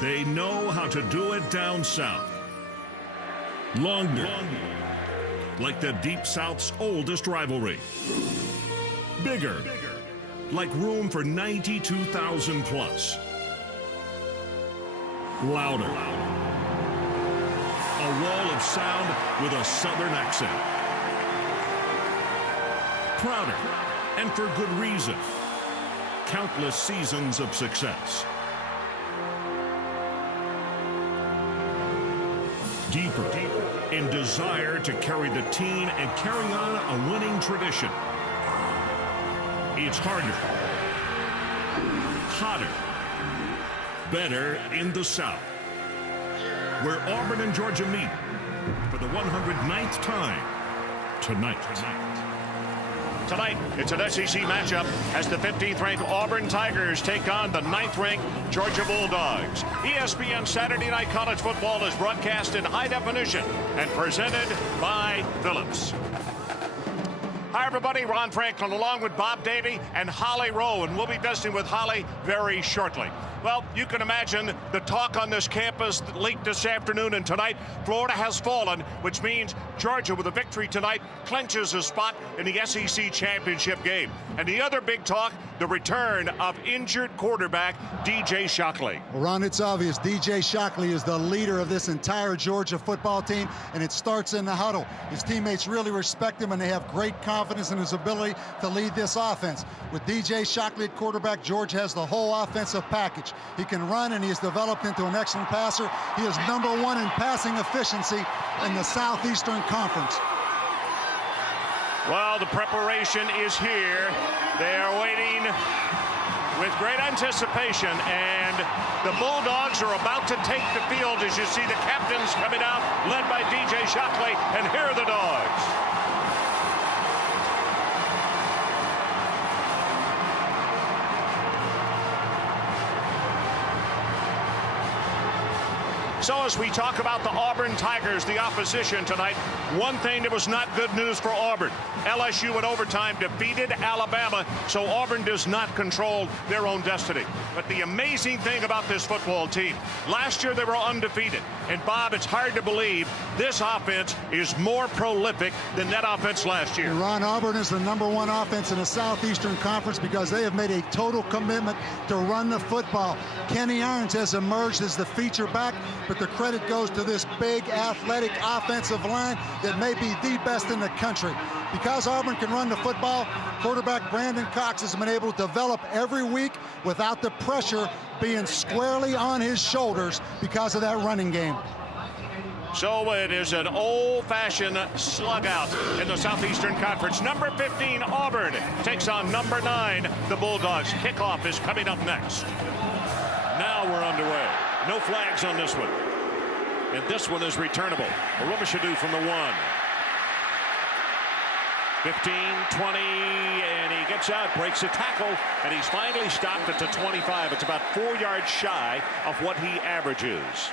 They know how to do it down south. Longer, like the Deep South's oldest rivalry. Bigger, like room for 92,000 plus. Louder, a wall of sound with a southern accent. Prouder, and for good reason. Countless seasons of success. Deeper in desire to carry the team and carry on a winning tradition. It's harder, hotter, better in the South, where Auburn and Georgia meet for the 109th time tonight. Tonight, it's an SEC matchup as the 15th-ranked Auburn Tigers take on the 9th-ranked Georgia Bulldogs. ESPN Saturday Night College Football is broadcast in high definition and presented by Phillips. Hi, everybody. Ron Franklin along with Bob Davey and Holly Rowe, and we'll be visiting with Holly very shortly. Well, you can imagine the talk on this campus late this afternoon and tonight. Florida has fallen, which means Georgia, with a victory tonight, clinches a spot in the SEC championship game. And the other big talk, the return of injured quarterback DJ Shockley. Well, Ron, it's obvious DJ Shockley is the leader of this entire Georgia football team, and it starts in the huddle. His teammates really respect him, and they have great confidence in his ability to lead this offense. With DJ Shockley at quarterback, Georgia has the whole offensive package. He can run, and he has developed into an excellent passer. He is #1 in passing efficiency in the Southeastern Conference. Well, the preparation is here. They are waiting with great anticipation, and the Bulldogs are about to take the field as you see the captains coming out, led by DJ Shockley, and here are the Dogs. So as we talk about the Auburn Tigers, the opposition tonight, one thing that was not good news for Auburn. LSU in overtime defeated Alabama, so Auburn does not control their own destiny. But the amazing thing about this football team, last year they were undefeated. And Bob, it's hard to believe this offense is more prolific than that offense last year. Ron, Auburn is the #1 offense in the Southeastern Conference because they have made a total commitment to run the football. Kenny Irons has emerged as the feature back, but the credit goes to this big, athletic offensive line that may be the best in the country. Because Auburn can run the football, quarterback Brandon Cox has been able to develop every week without the pressure being squarely on his shoulders because of that running game. So it is an old-fashioned slug out in the Southeastern Conference. Number 15, Auburn, takes on number 9, the Bulldogs. Kickoff is coming up next. Now we're underway. No flags on this one. And this one is returnable. Aromashadu from the 1. 15, 20, and he gets out, breaks a tackle, and he's finally stopped at the 25. It's about 4 yards shy of what he averages.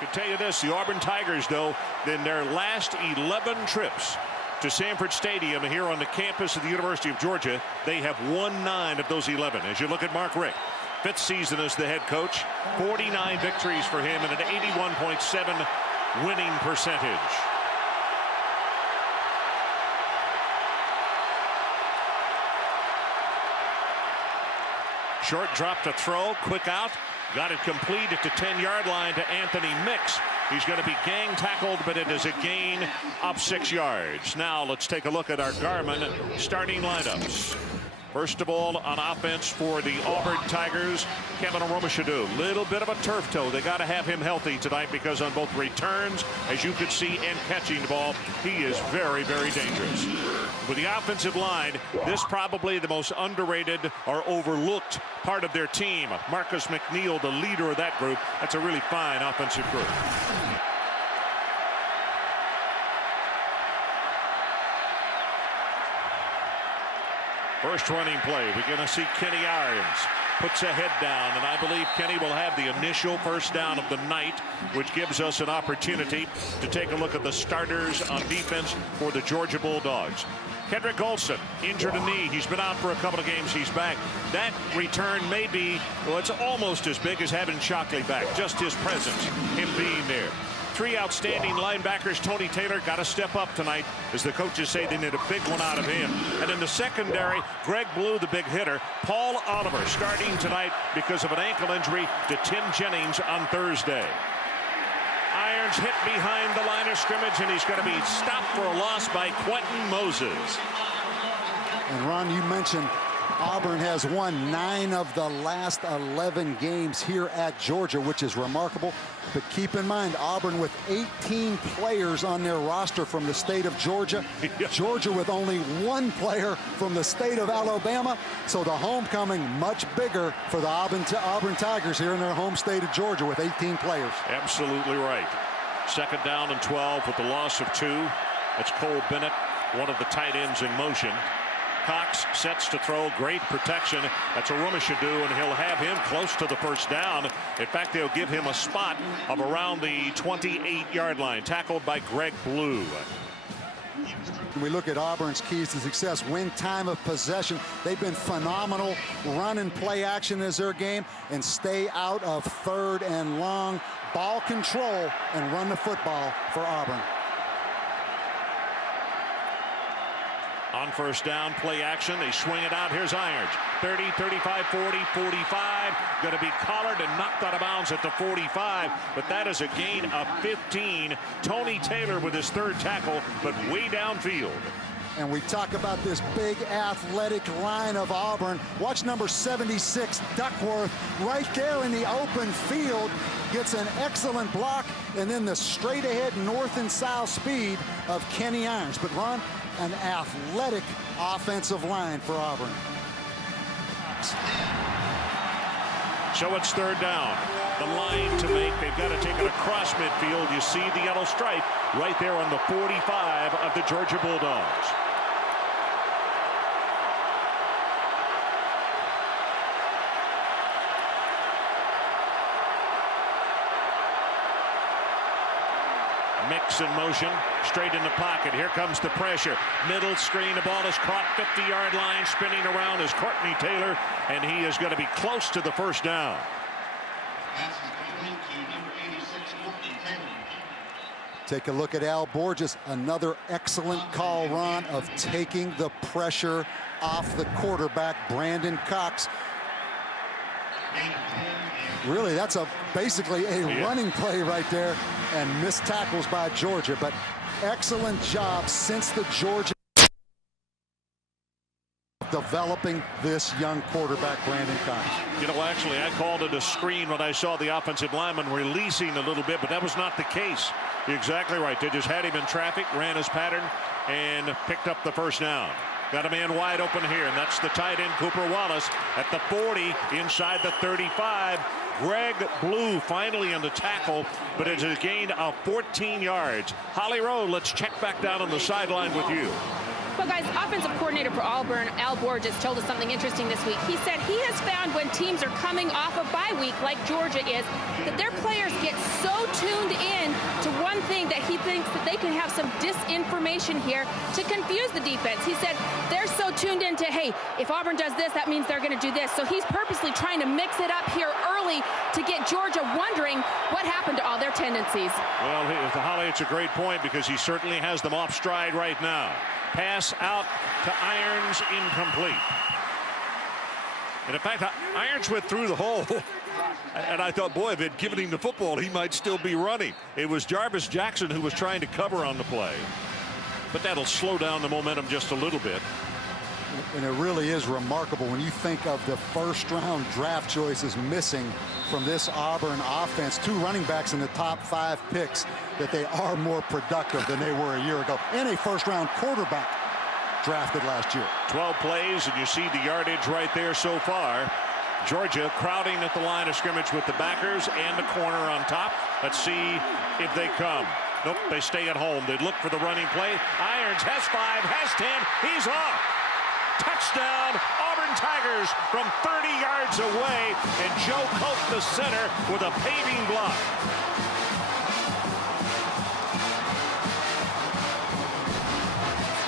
I can tell you this, the Auburn Tigers, though, in their last 11 trips to Sanford Stadium here on the campus of the University of Georgia, they have won 9 of those 11. As you look at Mark Richt, 5th season as the head coach, 49 victories for him and an 81.7 winning percentage. Short drop to throw, quick out, got it complete at the 10-yard line to Anthony Mix. He's going to be gang tackled, but it is a gain of 6 yards. Now let's take a look at our Garmin starting lineups. First of all, on offense for the Auburn Tigers, Devon Aromashadu. Little bit of a turf toe. They got to have him healthy tonight because on both returns, as you could see, and catching the ball, he is very, very dangerous. With the offensive line, this probably the most underrated or overlooked part of their team. Marcus McNeil, the leader of that group. That's a really fine offensive group. First running play, we're going to see Kenny Irons. puts a head down, and I believe Kenny will have the initial first down of the night, which gives us an opportunity to take a look at the starters on defense for the Georgia Bulldogs. Kendrick Olson injured a knee. He's been out for a couple of games. He's back. That return may be, well, it's almost as big as having Shockley back. Just his presence, him being there. Three outstanding linebackers. Tony Taylor got to step up tonight, as the coaches say they need a big one out of him. And in the secondary, Greg Blue, the big hitter. Paul Oliver starting tonight because of an ankle injury to Tim Jennings on Thursday. Irons hit behind the line of scrimmage, and he's going to be stopped for a loss by Quentin Moses. And Ron, you mentioned Auburn has won 9 of the last 11 games here at Georgia, which is remarkable. But keep in mind, Auburn with 18 players on their roster from the state of Georgia. Georgia with only 1 player from the state of Alabama. So the homecoming much bigger for the Auburn Tigers here in their home state of Georgia with 18 players. Absolutely right. Second down and 12 with the loss of 2. That's Cole Bennett, one of the tight ends in motion. Cox sets to throw. Great protection. That's Aromashadu, and he'll have him close to the first down. In fact, they'll give him a spot of around the 28-yard line. Tackled by Greg Blue. When we look at Auburn's keys to success, win time of possession. They've been phenomenal. Run and play action is their game, and stay out of 3rd and long. Ball control and run the football for Auburn. On first down, play action. They swing it out. Here's Irons. 30, 35, 40, 45. Going to be collared and knocked out of bounds at the 45. But that is a gain of 15. Tony Taylor with his 3rd tackle, but way downfield. And we talk about this big athletic line of Auburn. Watch number 76, Duckworth, right there in the open field. Gets an excellent block, and then the straight ahead north and south speed of Kenny Irons. But Ron, an athletic offensive line for Auburn. So it's 3rd down. The line to make. They've got to take it across midfield. You see the yellow stripe right there on the 45 of the Georgia Bulldogs. Mix in motion, straight in the pocket. Here comes the pressure. Middle screen, the ball is caught, 50-yard line, spinning around is Courtney Taylor, and he is going to be close to the first down. Take a look at Al Borges, another excellent call, Ron, of taking the pressure off the quarterback, Brandon Cox. Really, that's basically a running play right there, and missed tackles by Georgia. But excellent job since the Georgia developing this young quarterback, Brandon Cox. You know, actually, I called it a screen when I saw the offensive lineman releasing a little bit, but that was not the case. You're exactly right. They just had him in traffic, ran his pattern, and picked up the first down. Got a man wide open here, and that's the tight end, Cooper Wallace, at the 40, inside the 35. Greg Blue finally in the tackle, but it's a gain of 14 yards. Holly Rowe, let's check back down on the sideline with you. Well, guys, offensive coordinator for Auburn, Al Borges, told us something interesting this week. He said he has found when teams are coming off a bye week, like Georgia is, that their players get so tuned in to one thing that he thinks that they can have some disinformation here to confuse the defense. He said they're so tuned into, hey, if Auburn does this, that means they're going to do this. So he's purposely trying to mix it up here early to get Georgia wondering what happened to all their tendencies. Well, Holly, it's a great point because he certainly has them off stride right now. Pass out to Irons, incomplete. And in fact, Irons went through the hole. And I thought, boy, if they'd given him the football, he might still be running. It was Jarvis Jackson who was trying to cover on the play. But that'll slow down the momentum just a little bit. And it really is remarkable when you think of the first-round draft choices missing from this Auburn offense. 2 running backs in the top 5 picks, that they are more productive than they were a year ago. And a first-round quarterback drafted last year. 12 plays, and you see the yardage right there so far. Georgia crowding at the line of scrimmage with the backers and the corner on top. Let's see if they come. Nope, they stay at home. They look for the running play. Irons has 5, has 10. He's off. Touchdown, Auburn Tigers from 30 yards away, and Joe Cope, the center, with a paving block.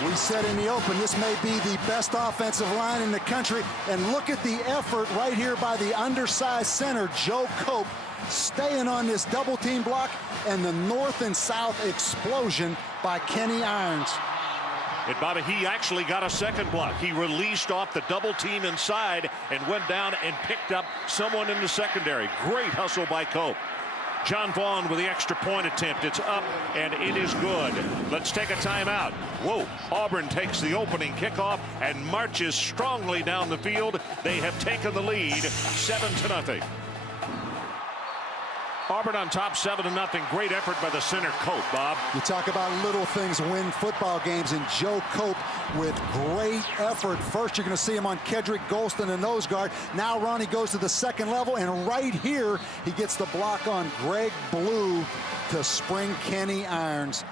We said in the open, this may be the best offensive line in the country. And look at the effort right here by the undersized center, Joe Cope, staying on this double team block, and the north and south explosion by Kenny Irons. And Bobby, he actually got a second block. He released off the double team inside and went down and picked up someone in the secondary. Great hustle by Cope. John Vaughn with the extra point attempt. It's up, and it is good. Let's take a timeout. Whoa, Auburn takes the opening kickoff and marches strongly down the field. They have taken the lead 7-0. Auburn on top 7-0. Great effort by the center, Cope, Bob. You talk about little things win football games, and Joe Cope with great effort. First, you're going to see him on Kedrick Golston, the nose guard. Now Ronnie goes to the second level, and right here, he gets the block on Greg Blue to spring Kenny Irons.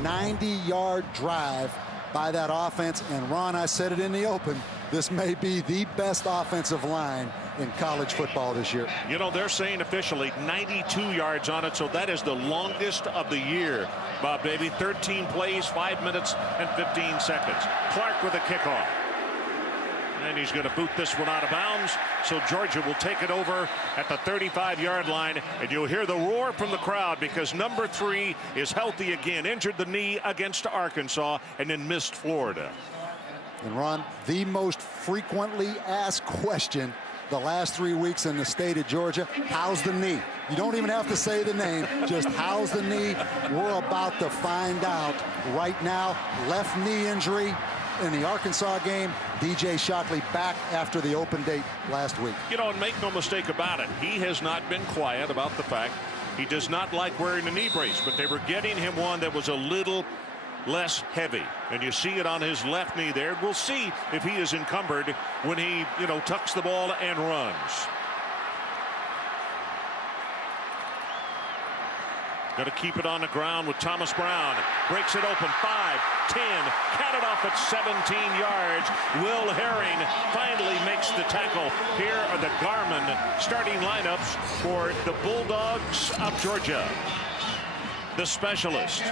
90-yard drive by that offense. And Ron, I said it in the open, this may be the best offensive line in college football this year. You know, they're saying officially 92 yards on it, so that is the longest of the year, Bob Davey. 13 plays, 5 minutes and 15 seconds. Clark with a kickoff. And he's going to boot this one out of bounds, so Georgia will take it over at the 35-yard line, and you'll hear the roar from the crowd because number 3 is healthy again. Injured the knee against Arkansas and then missed Florida. And Ron, the most frequently asked question the last 3 weeks in the state of Georgia, how's the knee? You don't even have to say the name, just how's the knee? We're about to find out right now. Left knee injury in the Arkansas game. DJ Shockley back after the open date last week. You know, and make no mistake about it, he has not been quiet about the fact he does not like wearing a knee brace, but they were getting him one that was a little less heavy, and you see it on his left knee there. We'll see if he is encumbered when he, tucks the ball and runs. Going to keep it on the ground with Thomas Brown. Breaks it open, 5, 10, counted off at 17 yards. Will Herring finally makes the tackle. Here are the Garmin starting lineups for the Bulldogs of Georgia. The specialist,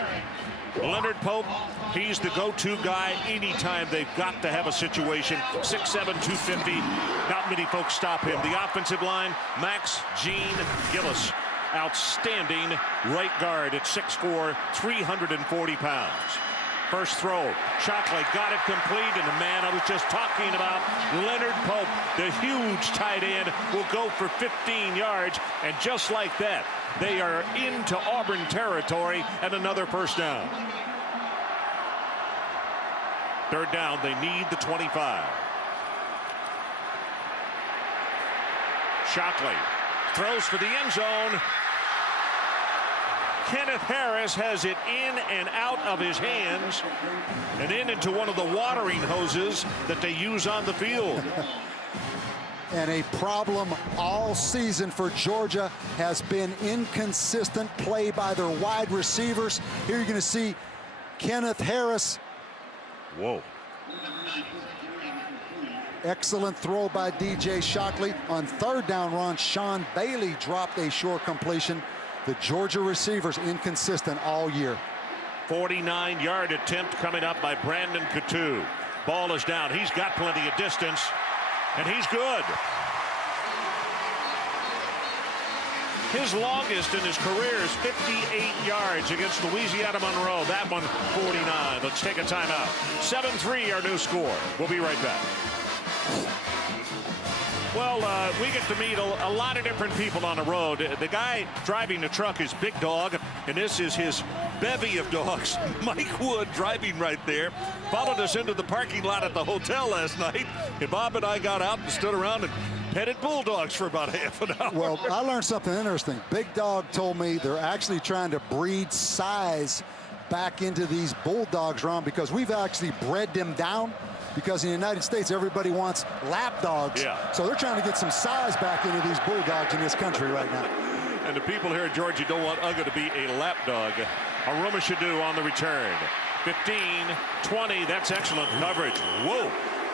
Leonard Pope, he's the go-to guy anytime they've got to have a situation. 6'7", 250. Not many folks stop him. The offensive line, Max Gene Gillis. Outstanding right guard at 6'4", 340 pounds. First throw, Shockley got it complete, and the man I was just talking about, Leonard Pope, the huge tight end, will go for 15 yards, and just like that, they are into Auburn territory and another first down. Third down, they need the 25. Shockley throws for the end zone. Kenneth Harris has it in and out of his hands and into one of the watering hoses that they use on the field. And a problem all season for Georgia has been inconsistent play by their wide receivers. Here you're going to see Kenneth Harris. Whoa. Excellent throw by DJ Shockley. On third down, Ron, Sean Bailey dropped a short completion. The Georgia receivers inconsistent all year. 49-yard attempt coming up by Brandon Coutu. Ball is down. He's got plenty of distance, and he's good. His longest in his career is 58 yards against Louisiana Monroe. That one, 49. Let's take a timeout. 7-3, our new score. We'll be right back. Well, we get to meet a lot of different people on the road. The guy driving the truck is Big Dog, and this is his bevy of dogs. Mike Wood driving right there. Followed us into the parking lot at the hotel last night, and Bob and I got out and stood around and petted bulldogs for about half an hour. Well, I learned something interesting. Big Dog told me they're actually trying to breed size back into these bulldogs, Ron, because we've actually bred them down. Because in the United States, everybody wants lap dogs. Yeah. So they're trying to get some size back into these bulldogs in this country right now. And the people here in Georgia don't want Uga to be a lap dog. Aromashadu on the return. 15, 20, that's excellent coverage. Whoa.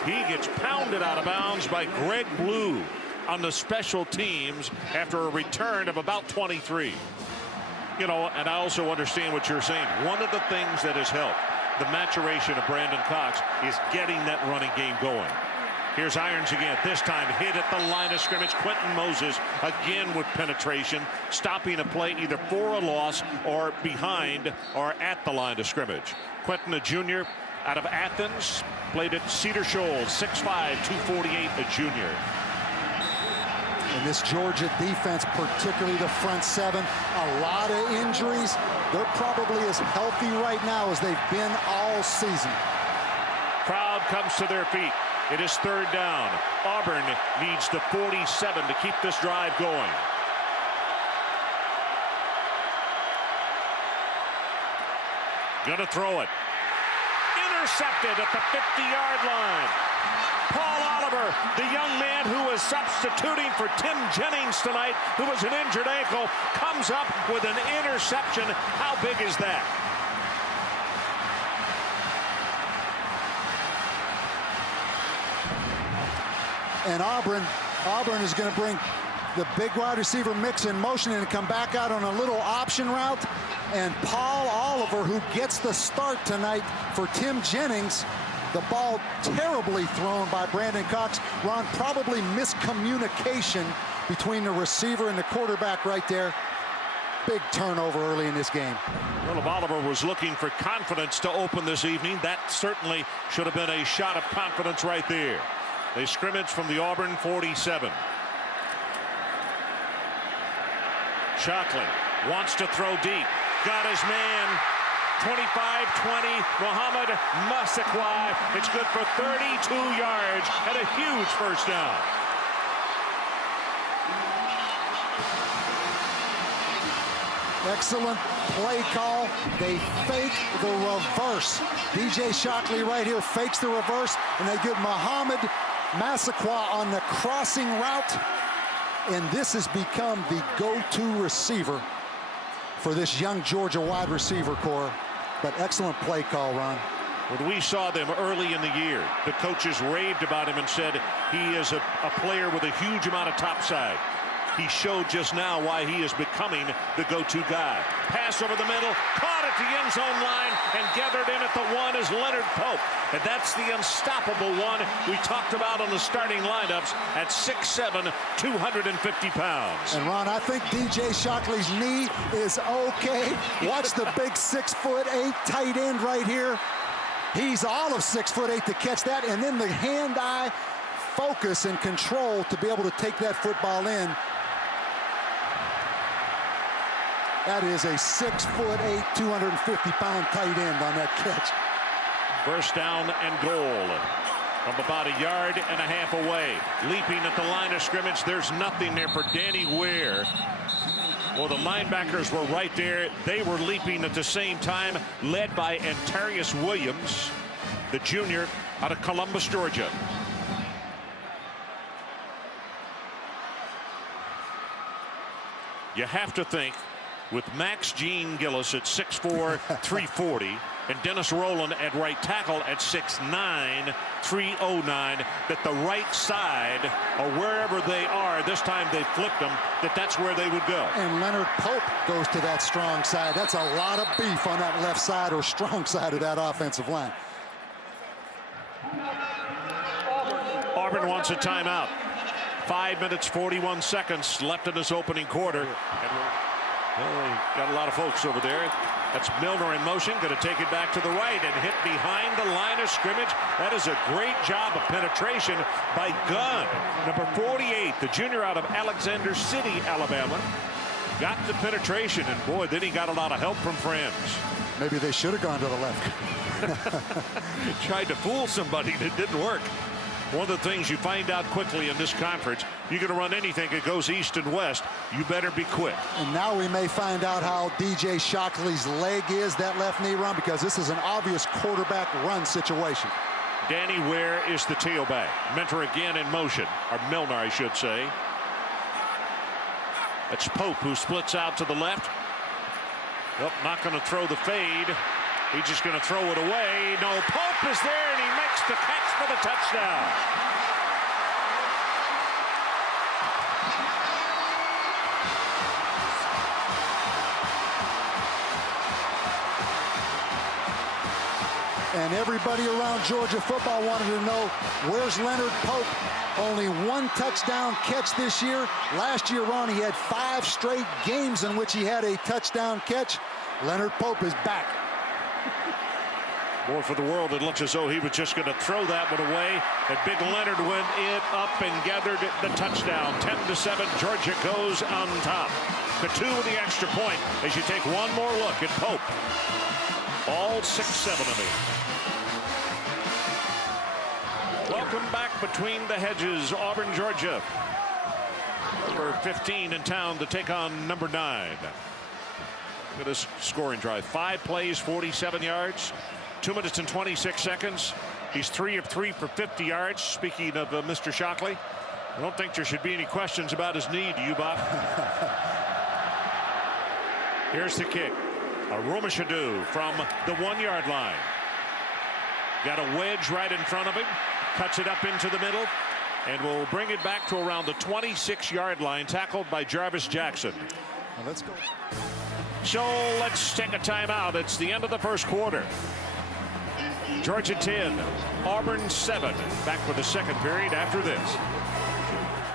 He gets pounded out of bounds by Greg Blue on the special teams after a return of about 23. You know, and I also understand what you're saying. One of the things that has helped the maturation of Brandon Cox is getting that running game going. Here's Irons again, this time hit at the line of scrimmage. Quentin Moses again with penetration, stopping a play either for a loss or behind or at the line of scrimmage. Quentin, a junior out of Athens, played at Cedar Shoals, 6'5", 248, a junior. And this Georgia defense, particularly the front seven, a lot of injuries. They're probably as healthy right now as they've been all season. Crowd comes to their feet. It is third down. Auburn needs the 47 to keep this drive going. Gonna throw it. Intercepted at the 50-yard line. Paul Oliver, the young man who is substituting for Tim Jennings tonight, who was an injured ankle, comes up with an interception. How big is that? And Auburn is going to bring the big wide receiver mix in motion and come back out on a little option route. And Paul Oliver, who gets the start tonight for Tim Jennings. The ball terribly thrown by Brandon Cox. Ron, probably miscommunication between the receiver and the quarterback right there. Big turnover early in this game. Well, if Oliver was looking for confidence to open this evening, that certainly should have been a shot of confidence right there. They scrimmage from the Auburn 47. Shockley wants to throw deep. Got his man. 25-20, Muhammad Massaquoi. It's good for 32 yards and a huge first down. Excellent play call. They fake the reverse. DJ Shockley right here fakes the reverse, and they get Muhammad Massaquoi on the crossing route. And this has become the go-to receiver for this young Georgia wide receiver core. But excellent play call, Ron. When we saw them early in the year, the coaches raved about him and said he is a player with a huge amount of topside. He showed just now why he is becoming the go-to guy. Pass over the middle, caught at the end zone line, and gathered in at the one is Leonard Pope. And that's the unstoppable one we talked about on the starting lineups at 6'7", 250 pounds. And Ron, I think DJ Shockley's knee is okay. Watch the big 6'8" tight end right here. He's all of 6'8" to catch that, and then the hand-eye focus and control to be able to take that football in. That is a 6'8", 250-pound tight end on that catch. First down and goal from about a yard and a half away. Leaping at the line of scrimmage. There's nothing there for Danny Ware. Well, the linebackers were right there. They were leaping at the same time, led by Antarius Williams, the junior out of Columbus, Georgia. You have to think, with Max Gene Gillis at 6'4", 340, and Dennis Rowland at right tackle at 6'9", 309, that the right side, or wherever they are, this time they flipped them, that's where they would go. And Leonard Pope goes to that strong side. That's a lot of beef on that left side or strong side of that offensive line. Auburn wants a timeout. 5 minutes, 41 seconds left in this opening quarter. Well, got a lot of folks over there. That's Milner in motion, going to take it back to the right and hit behind the line of scrimmage. That is a great job of penetration by Gunn. Number 48, the junior out of Alexander City, Alabama. Got the penetration, and boy, then he got a lot of help from friends. Maybe they should have gone to the left. Tried to fool somebody, and it didn't work. One of the things you find out quickly in this conference, you're going to run anything that goes east and west, you better be quick. And now we may find out how DJ Shockley's leg is, that left knee run, because this is an obvious quarterback run situation. Danny Ware is the tailback. Mentor again in motion, or Milner, I should say. That's Pope, who splits out to the left. Nope, not going to throw the fade. He's just going to throw it away. No, Pope is there, and he makes the catch for the touchdown. And everybody around Georgia football wanted to know, where's Leonard Pope? Only one touchdown catch this year. Last year, Ron, he had 5 straight games in which he had a touchdown catch. Leonard Pope is back. More for the world, it looks as though he was just going to throw that one away. And big Leonard went in up and gathered the touchdown. 10-7, Georgia goes on top. The 2 with the extra point as you take one more look at Pope. All 6-7 of me. Welcome back between the hedges. Auburn, Georgia. Number 15 in town to take on number 9. Look at this scoring drive. 5 plays, 47 yards. 2 minutes and 26 seconds. He's 3 of 3 for 50 yards. Speaking of Mr. Shockley, I don't think there should be any questions about his knee. Do you, Bob? Here's the kick. Aromashadu from the 1-yard line. Got a wedge right in front of him. Cuts it up into the middle. And will bring it back to around the 26-yard line. Tackled by Jarvis Jackson. Well, let's go. So let's take a timeout. It's the end of the first quarter. Georgia 10, Auburn 7. Back for the second period after this.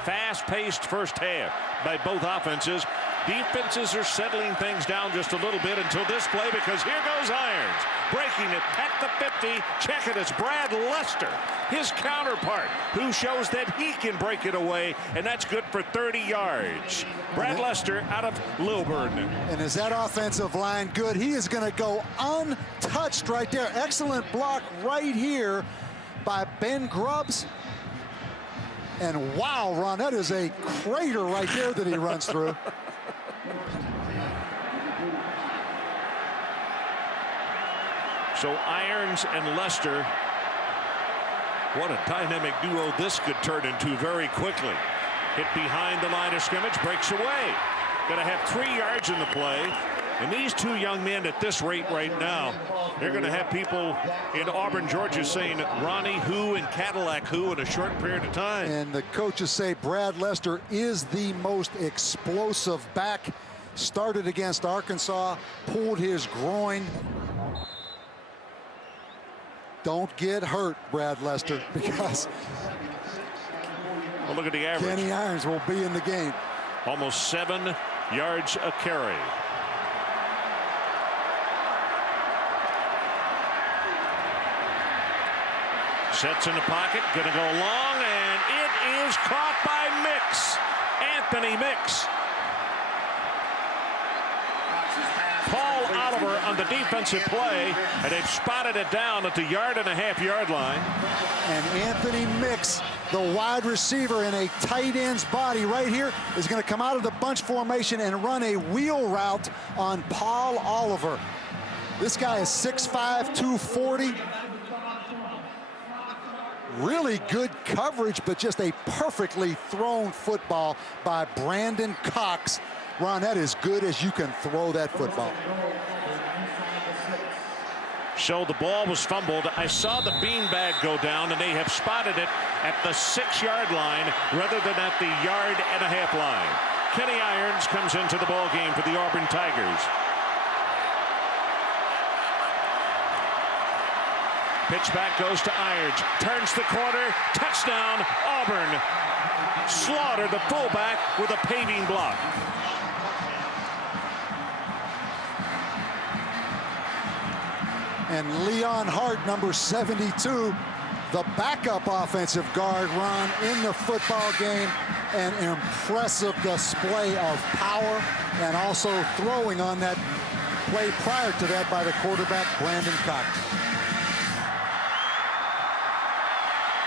Fast-paced first half by both offenses. Defenses are settling things down just a little bit until this play, because here goes Irons. Breaking it at the 50. Check it, it's Brad Lester, his counterpart, who shows that he can break it away, and that's good for 30 yards. Brad Lester out of Lilburn. And is that offensive line good? He is going to go untouched right there. Excellent block right here by Ben Grubbs. And wow, Ron, that is a crater right there that he runs through. So Irons and Lester, what a dynamic duo this could turn into very quickly. Hit behind the line of scrimmage, breaks away. Going to have 3 yards in the play. And these 2 young men at this rate right now, they're going to have people in Auburn, Georgia saying Ronnie who and Cadillac who in a short period of time. And the coaches say Brad Lester is the most explosive back. Started against Arkansas, pulled his groin. Don't get hurt, Brad Lester, because well, look at the average. Kenny Irons will be in the game. Almost 7 yards a carry. Sets in the pocket, going to go long, and it is caught by Mix. Anthony Mix. Paul Oliver on the defensive play, and they've spotted it down at the 1.5 line. And Anthony Mix, the wide receiver in a tight end's body right here, is going to come out of the bunch formation and run a wheel route on Paul Oliver. This guy is 6'5", 240. Really good coverage, but just a perfectly thrown football by Brandon Cox. Ron, that is good as you can throw that football. So the ball was fumbled. I saw the beanbag go down, and they have spotted it at the 6-yard line rather than at the 1.5 line. Kenny Irons comes into the ball game for the Auburn Tigers. Pitch back goes to Irons. Turns the corner. Touchdown, Auburn. Slaughter, the fullback, with a paving block. And Leon Hart, number 72, the backup offensive guard, Ron, in the football game. An impressive display of power, and also throwing on that play prior to that by the quarterback, Brandon Cox.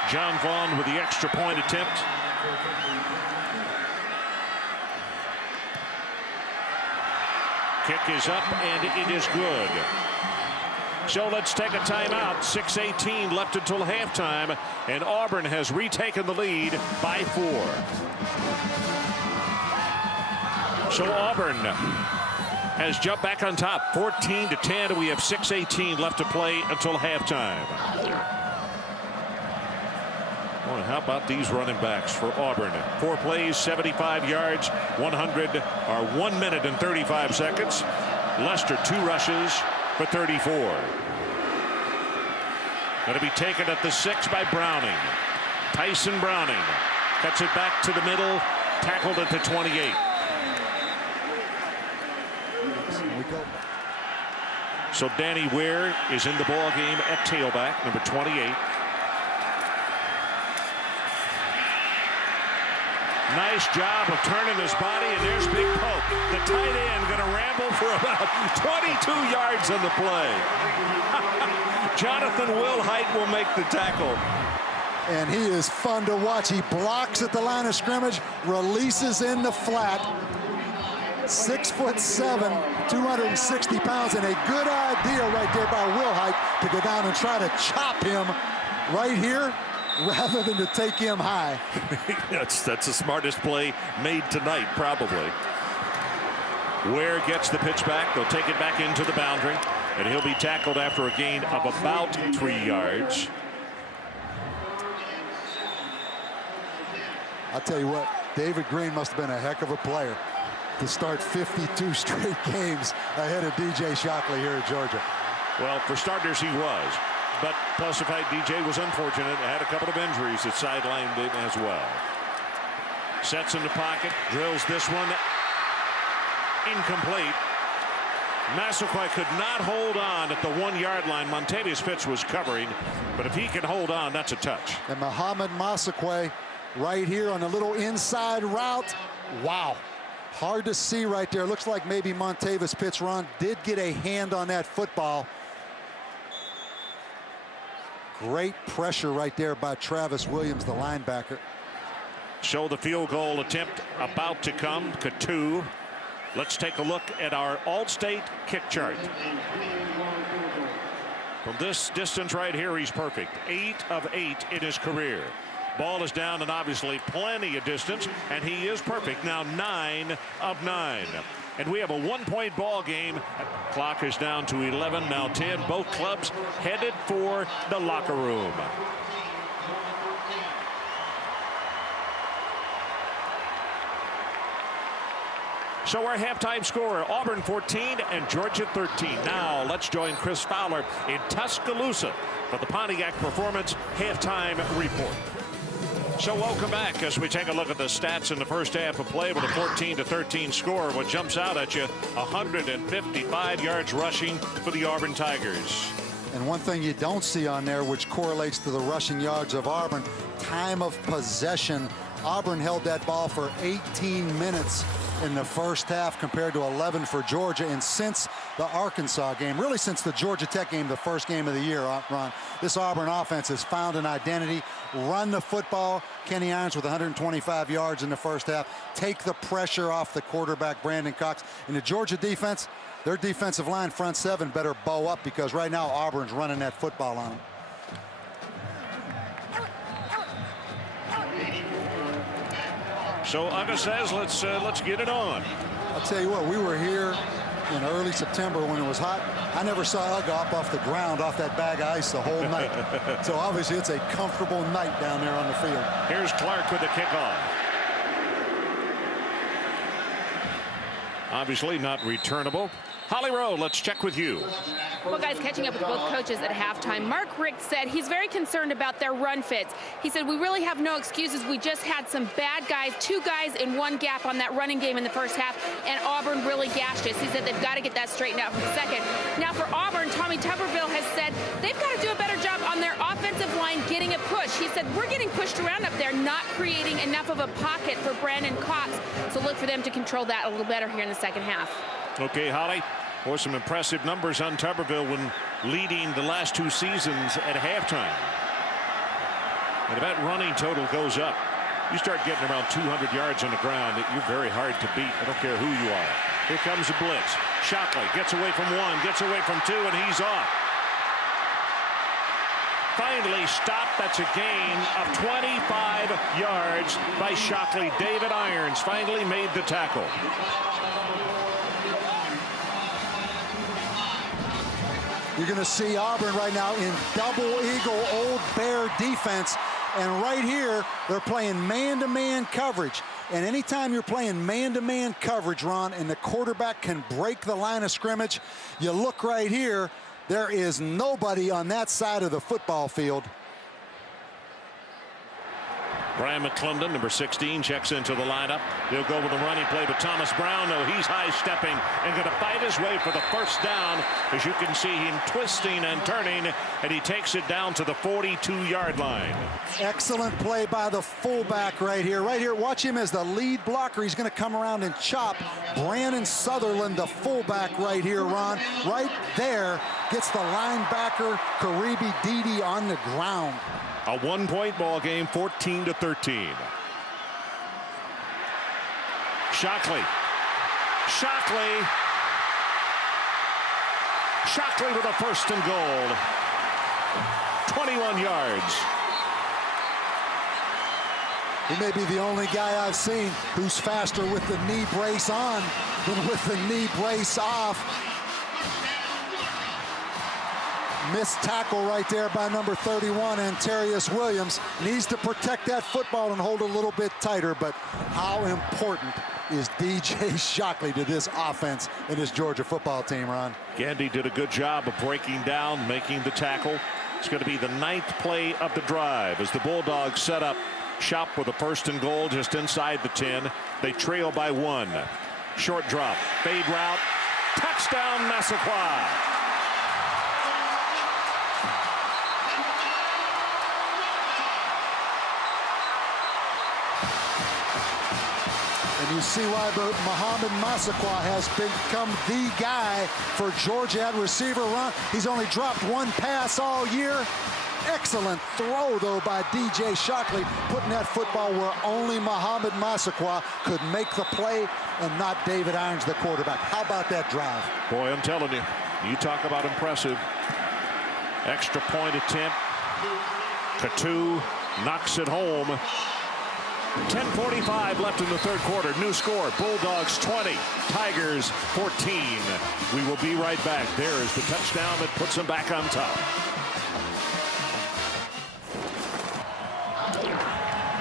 John Vaughn with the extra point attempt. Kick is up, and it is good. So let's take a timeout. 6:18 left until halftime, and Auburn has retaken the lead by 4. So Auburn has jumped back on top, 14-10. We have 6:18 left to play until halftime. Boy, how about these running backs for Auburn? 4 plays, 75 yards, 1 minute and 35 seconds. Lester 2 rushes for 34. Going to be taken at the 6 by Browning. Tyson Browning cuts it back to the middle, tackled at the 28. So Danny Ware is in the ball game at tailback, number 28. Nice job of turning his body, and there's Big Pope. The tight end going to ramble for about 22 yards on the play. Jonathan Wilhite will make the tackle. And he is fun to watch. He blocks at the line of scrimmage, releases in the flat. 6'7", 260 pounds, and a good idea right there by Wilhite to go down and try to chop him right here rather than to take him high. That's the smartest play made tonight, probably. Ware gets the pitch back. They'll take it back into the boundary, and he'll be tackled after a gain of about 3 yards. I'll tell you what, David Green must have been a heck of a player to start 52 straight games ahead of DJ Shockley here at Georgia. Well, for starters, he was. But Pussified DJ was unfortunate. Had a couple of injuries that sidelined him as well. Sets in the pocket, drills this one. Incomplete. Massaquoi could not hold on at the 1-yard line. Montavious Fitz was covering, but if he can hold on, that's a touch. And Muhammad Massaquoi right here on a little inside route. Wow. Hard to see right there. Looks like maybe Montavious Fitz-Ron did get a hand on that football. Great pressure right there by Travis Williams, the linebacker. So the field goal attempt about to come. Katu. Let's take a look at our All-State kick chart. From this distance right here, he's perfect. 8 of 8 in his career. Ball is down and obviously plenty of distance, and he is perfect. Now 9 of 9. And we have a 1-point ball game. Clock is down to 11, now 10. Both clubs headed for the locker room. So our halftime score, Auburn 14 and Georgia 13. Now let's join Chris Fowler in Tuscaloosa for the Pontiac Performance halftime report. So welcome back as we take a look at the stats in the first half of play with a 14-13 score. What jumps out at you, 155 yards rushing for the Auburn Tigers. And one thing you don't see on there, which correlates to the rushing yards of Auburn, time of possession. Auburn held that ball for 18 minutes in the first half compared to 11 for Georgia. And since the Arkansas game, really since the Georgia Tech game, the first game of the year, Ron, this Auburn offense has found an identity. Run the football. Kenny Irons with 125 yards in the first half. Take the pressure off the quarterback, Brandon Cox. And the Georgia defense, their defensive line, front seven, better bow up because right now Auburn's running that football on them. So Uga says, let's get it on. I'll tell you what, we were here in early September when it was hot. I never saw Uga up off the ground, off that bag of ice the whole night. So obviously it's a comfortable night down there on the field. Here's Clark with the kickoff. Obviously not returnable. Holly Rowe, let's check with you. Well, guys, catching up with both coaches at halftime, Mark Richt said he's very concerned about their run fits. He said, we really have no excuses. We just had some bad guys, 2 guys in 1 gap on that running game in the first half, and Auburn really gashed us. He said they've got to get that straightened out for the second. Now for Auburn, Tommy Tuberville has said they've got to do a better job on their offensive line getting a push. He said, we're getting pushed around up there, not creating enough of a pocket for Brandon Cox. So look for them to control that a little better here in the second half. Okay, Holly. Or some impressive numbers on Tuberville when leading the last 2 seasons at halftime. And if that running total goes up, you start getting around 200 yards on the ground, you're very hard to beat. I don't care who you are. Here comes the blitz. Shockley gets away from 1, gets away from 2, and he's off. Finally stopped. That's a gain of 25 yards by Shockley. David Irons finally made the tackle. You're going to see Auburn right now in double eagle old bear defense. And right here, they're playing man-to-man coverage. And anytime you're playing man-to-man coverage, Ron, and the quarterback can break the line of scrimmage, you look right here, there is nobody on that side of the football field. Brian McClendon, number 16, checks into the lineup. He'll go with a running play, but Thomas Brown, no, he's high-stepping and going to fight his way for the first down. As you can see him twisting and turning, and he takes it down to the 42-yard line. Excellent play by the fullback right here. Right here, watch him as the lead blocker. He's going to come around and chop Brandon Sutherland, the fullback right here, Ron. Right there, gets the linebacker, Karibi Dede, on the ground. A one-point ball game, 14-13. Shockley. Shockley with a first and goal. 21 yards. He may be the only guy I've seen who's faster with the knee brace on than with the knee brace off. Missed tackle right there by number 31, Antarius Williams. Needs to protect that football and hold a little bit tighter, but how important is DJ Shockley to this offense and this Georgia football team, Ron? Gandy did a good job of breaking down, making the tackle. It's going to be the 9th play of the drive as the Bulldogs set up shop with a first and goal just inside the 10. They trail by 1. Short drop, fade route, touchdown Massaquoi. And you see why Muhammad Massaquoi has become the guy for Georgia at receiver. Ron, he's only dropped 1 pass all year. Excellent throw, though, by DJ Shockley, putting that football where only Muhammad Massaquoi could make the play and not David Irons, the quarterback. How about that drive? Boy, I'm telling you, you talk about impressive. Extra point attempt. Katu knocks it home. 10:45 left in the third quarter. New score, Bulldogs 20, Tigers 14. We will be right back. There is the touchdown that puts them back on top.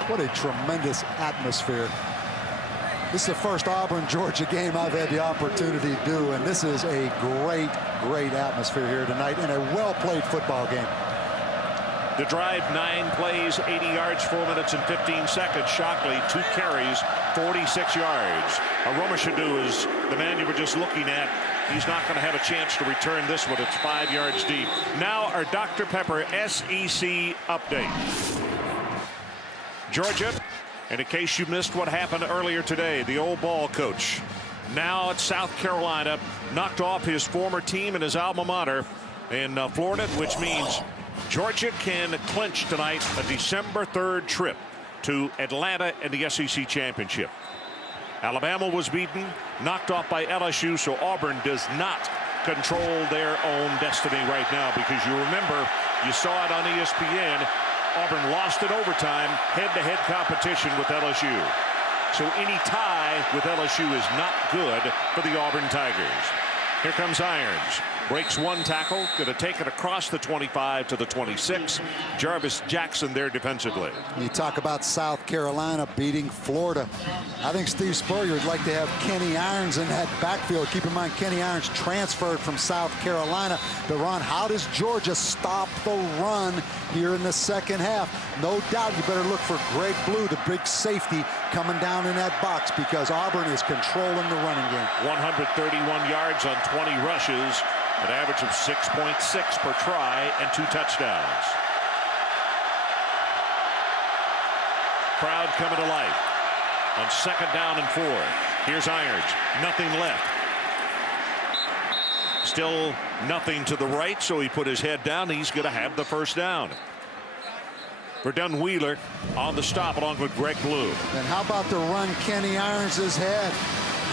What a tremendous atmosphere. This is the first Auburn, Georgia game I've had the opportunity to do, and this is a great, great atmosphere here tonight in a well-played football game. The drive, 9 plays, 80 yards, 4 minutes and 15 seconds. Shockley, 2 carries, 46 yards. Aromashadu is the man you were just looking at. He's not going to have a chance to return this one. It's 5 yards deep. Now our Dr. Pepper SEC update. Georgia, and in case you missed what happened earlier today, the old ball coach, now at South Carolina, knocked off his former team and his alma mater in Florida, which means Georgia can clinch tonight a December 3rd trip to Atlanta and the SEC championship. Alabama was beaten, knocked off by LSU, so Auburn does not control their own destiny right now, because you remember, you saw it on ESPN, Auburn lost in overtime, head-to-head competition with LSU. So any tie with LSU is not good for the Auburn Tigers. Here comes Irons. Breaks 1 tackle, going to take it across the 25 to the 26. Jarvis Jackson there defensively. You talk about South Carolina beating Florida. I think Steve Spurrier would like to have Kenny Irons in that backfield. Keep in mind, Kenny Irons transferred from South Carolina. But Ron, how does Georgia stop the run here in the second half? No doubt you better look for Greg Blue, the big safety, coming down in that box, because Auburn is controlling the running game. 131 yards on 20 rushes. An average of 6.6 per try and 2 touchdowns. Crowd coming to life on 2nd down and 4. Here's Irons. Nothing left. Still nothing to the right, so he put his head down. He's going to have the first down. Verdun Wheeler on the stop along with Greg Blue. And how about the run Kenny Irons had?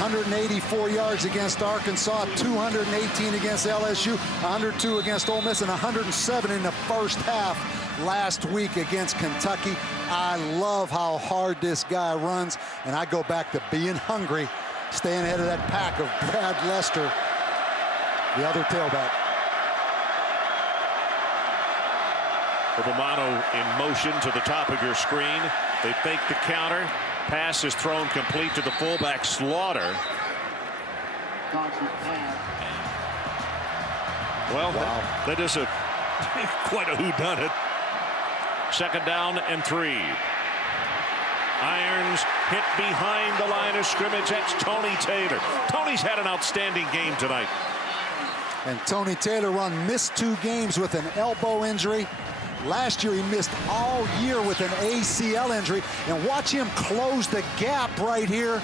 184 yards against Arkansas, 218 against LSU, 102 against Ole Miss, and 107 in the first half last week against Kentucky. I love how hard this guy runs, and I go back to being hungry, staying ahead of that pack of Brad Lester, the other tailback. Obamano in motion to the top of your screen. They fake the counter. Pass is thrown complete to the fullback, Slaughter. Well, wow. That is quite a whodunit. Second down and 3. Irons hit behind the line of scrimmage. That's Tony Taylor. Tony's had an outstanding game tonight. And Tony Taylor missed 2 games with an elbow injury. Last year he missed all year with an ACL injury. And watch him close the gap right here.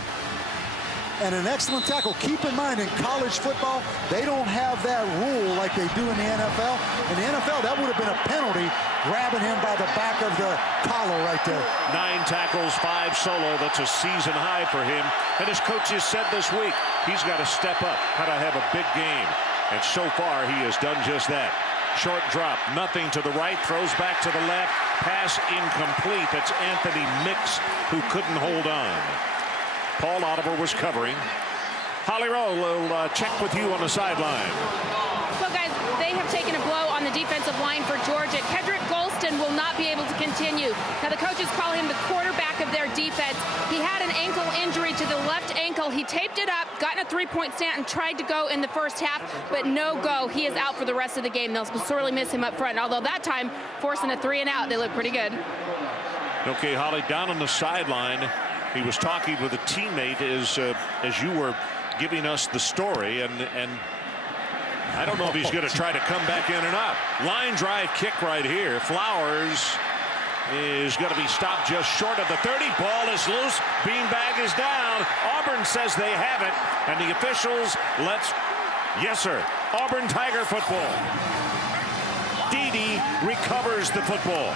And an excellent tackle. Keep in mind, in college football, they don't have that rule like they do in the NFL. In the NFL, that would have been a penalty, grabbing him by the back of the collar right there. 9 tackles, 5 solo. That's a season high for him. And his coaches said this week, he's got to step up, got to have a big game. And so far, he has done just that. Short drop, nothing to the right, throws back to the left. Pass incomplete. That's Anthony Mix, who couldn't hold on. Paul Oliver was covering. Holly Rowe will check with you on the sideline. Well, guys, they have taken a blow on the defensive line for Georgia. Kedrick Golston will not be able to continue. Now, the coaches call him the quarterback of their defense. He had an ankle injury to the left ankle. He taped it up, got in a 3-point stand, and tried to go in the first half, but no go. He is out for the rest of the game. They'll sorely miss him up front, although that time, forcing a 3-and-out, they look pretty good. Okay, Holly, down on the sideline, he was talking with a teammate as you were giving us the story, and I don't know if he's going to try to come back in or not. Line drive kick right here. Flowers is going to be stopped just short of the 30. Ball is loose. Beanbag is down. Auburn says they have it, and the officials yes, sir. Auburn Tiger football. Dede recovers the football.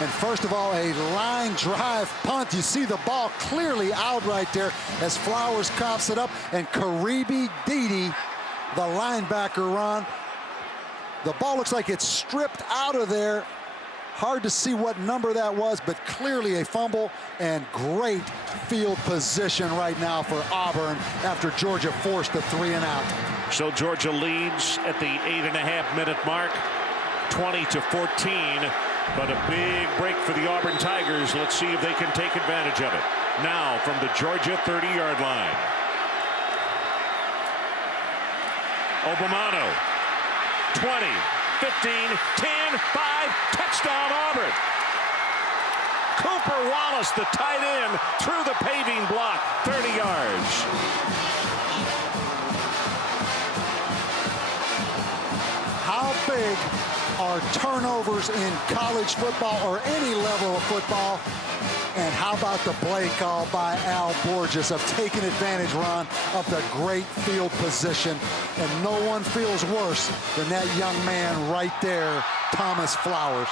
And first of all, a line drive punt. You see the ball clearly out right there as Flowers coughs it up. And Karibi Dede, the linebacker, Ron, the ball looks like it's stripped out of there. Hard to see what number that was, but clearly a fumble, and great field position right now for Auburn after Georgia forced the 3-and-out. So Georgia leads at the 8.5-minute mark, 20-14. But a big break for the Auburn Tigers. Let's see if they can take advantage of it. Now from the Georgia 30-yard line. Obamano, 20, 15, 10, 5, touchdown Auburn. Cooper Wallace, the tight end, through the paving block, 30 yards. How big are turnovers in college football or any level of football? And how about the play call by Al Borges of taking advantage, Ron, of the great field position? And no one feels worse than that young man right there, Thomas Flowers.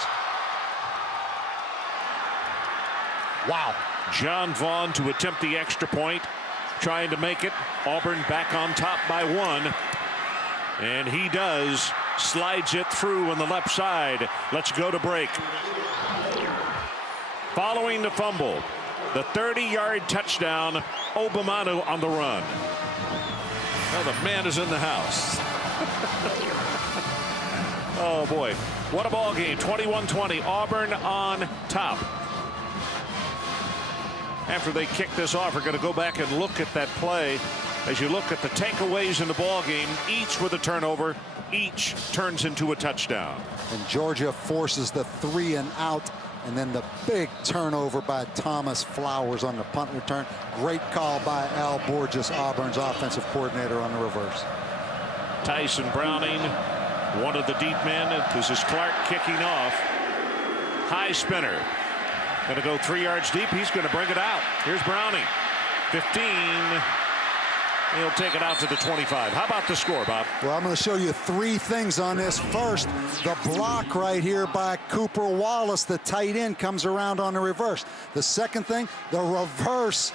Wow. John Vaughn to attempt the extra point, trying to make it. Auburn back on top by 1. And he does. Slides it through on the left side. Let's go to break. Following the fumble, the 30-yard touchdown, Obamano on the run. Well, the man is in the house. Oh, boy. What a ball game. 21-20. Auburn on top. After they kick this off, we're going to go back and look at that play. As you look at the takeaways in the ball game, each with a turnover, each turns into a touchdown. And Georgia forces the 3-and-out, and then the big turnover by Thomas Flowers on the punt return. Great call by Al Borges, Auburn's offensive coordinator, on the reverse. Tyson Browning, one of the deep men. This is Clark kicking off. High spinner. Going to go 3 yards deep. He's going to bring it out. Here's Browning. 15. He'll take it out to the 25. How about the score, Bob? Well, I'm going to show you 3 things on this. First, the block right here by Cooper Wallace, the tight end, comes around on the reverse. The second thing, the reverse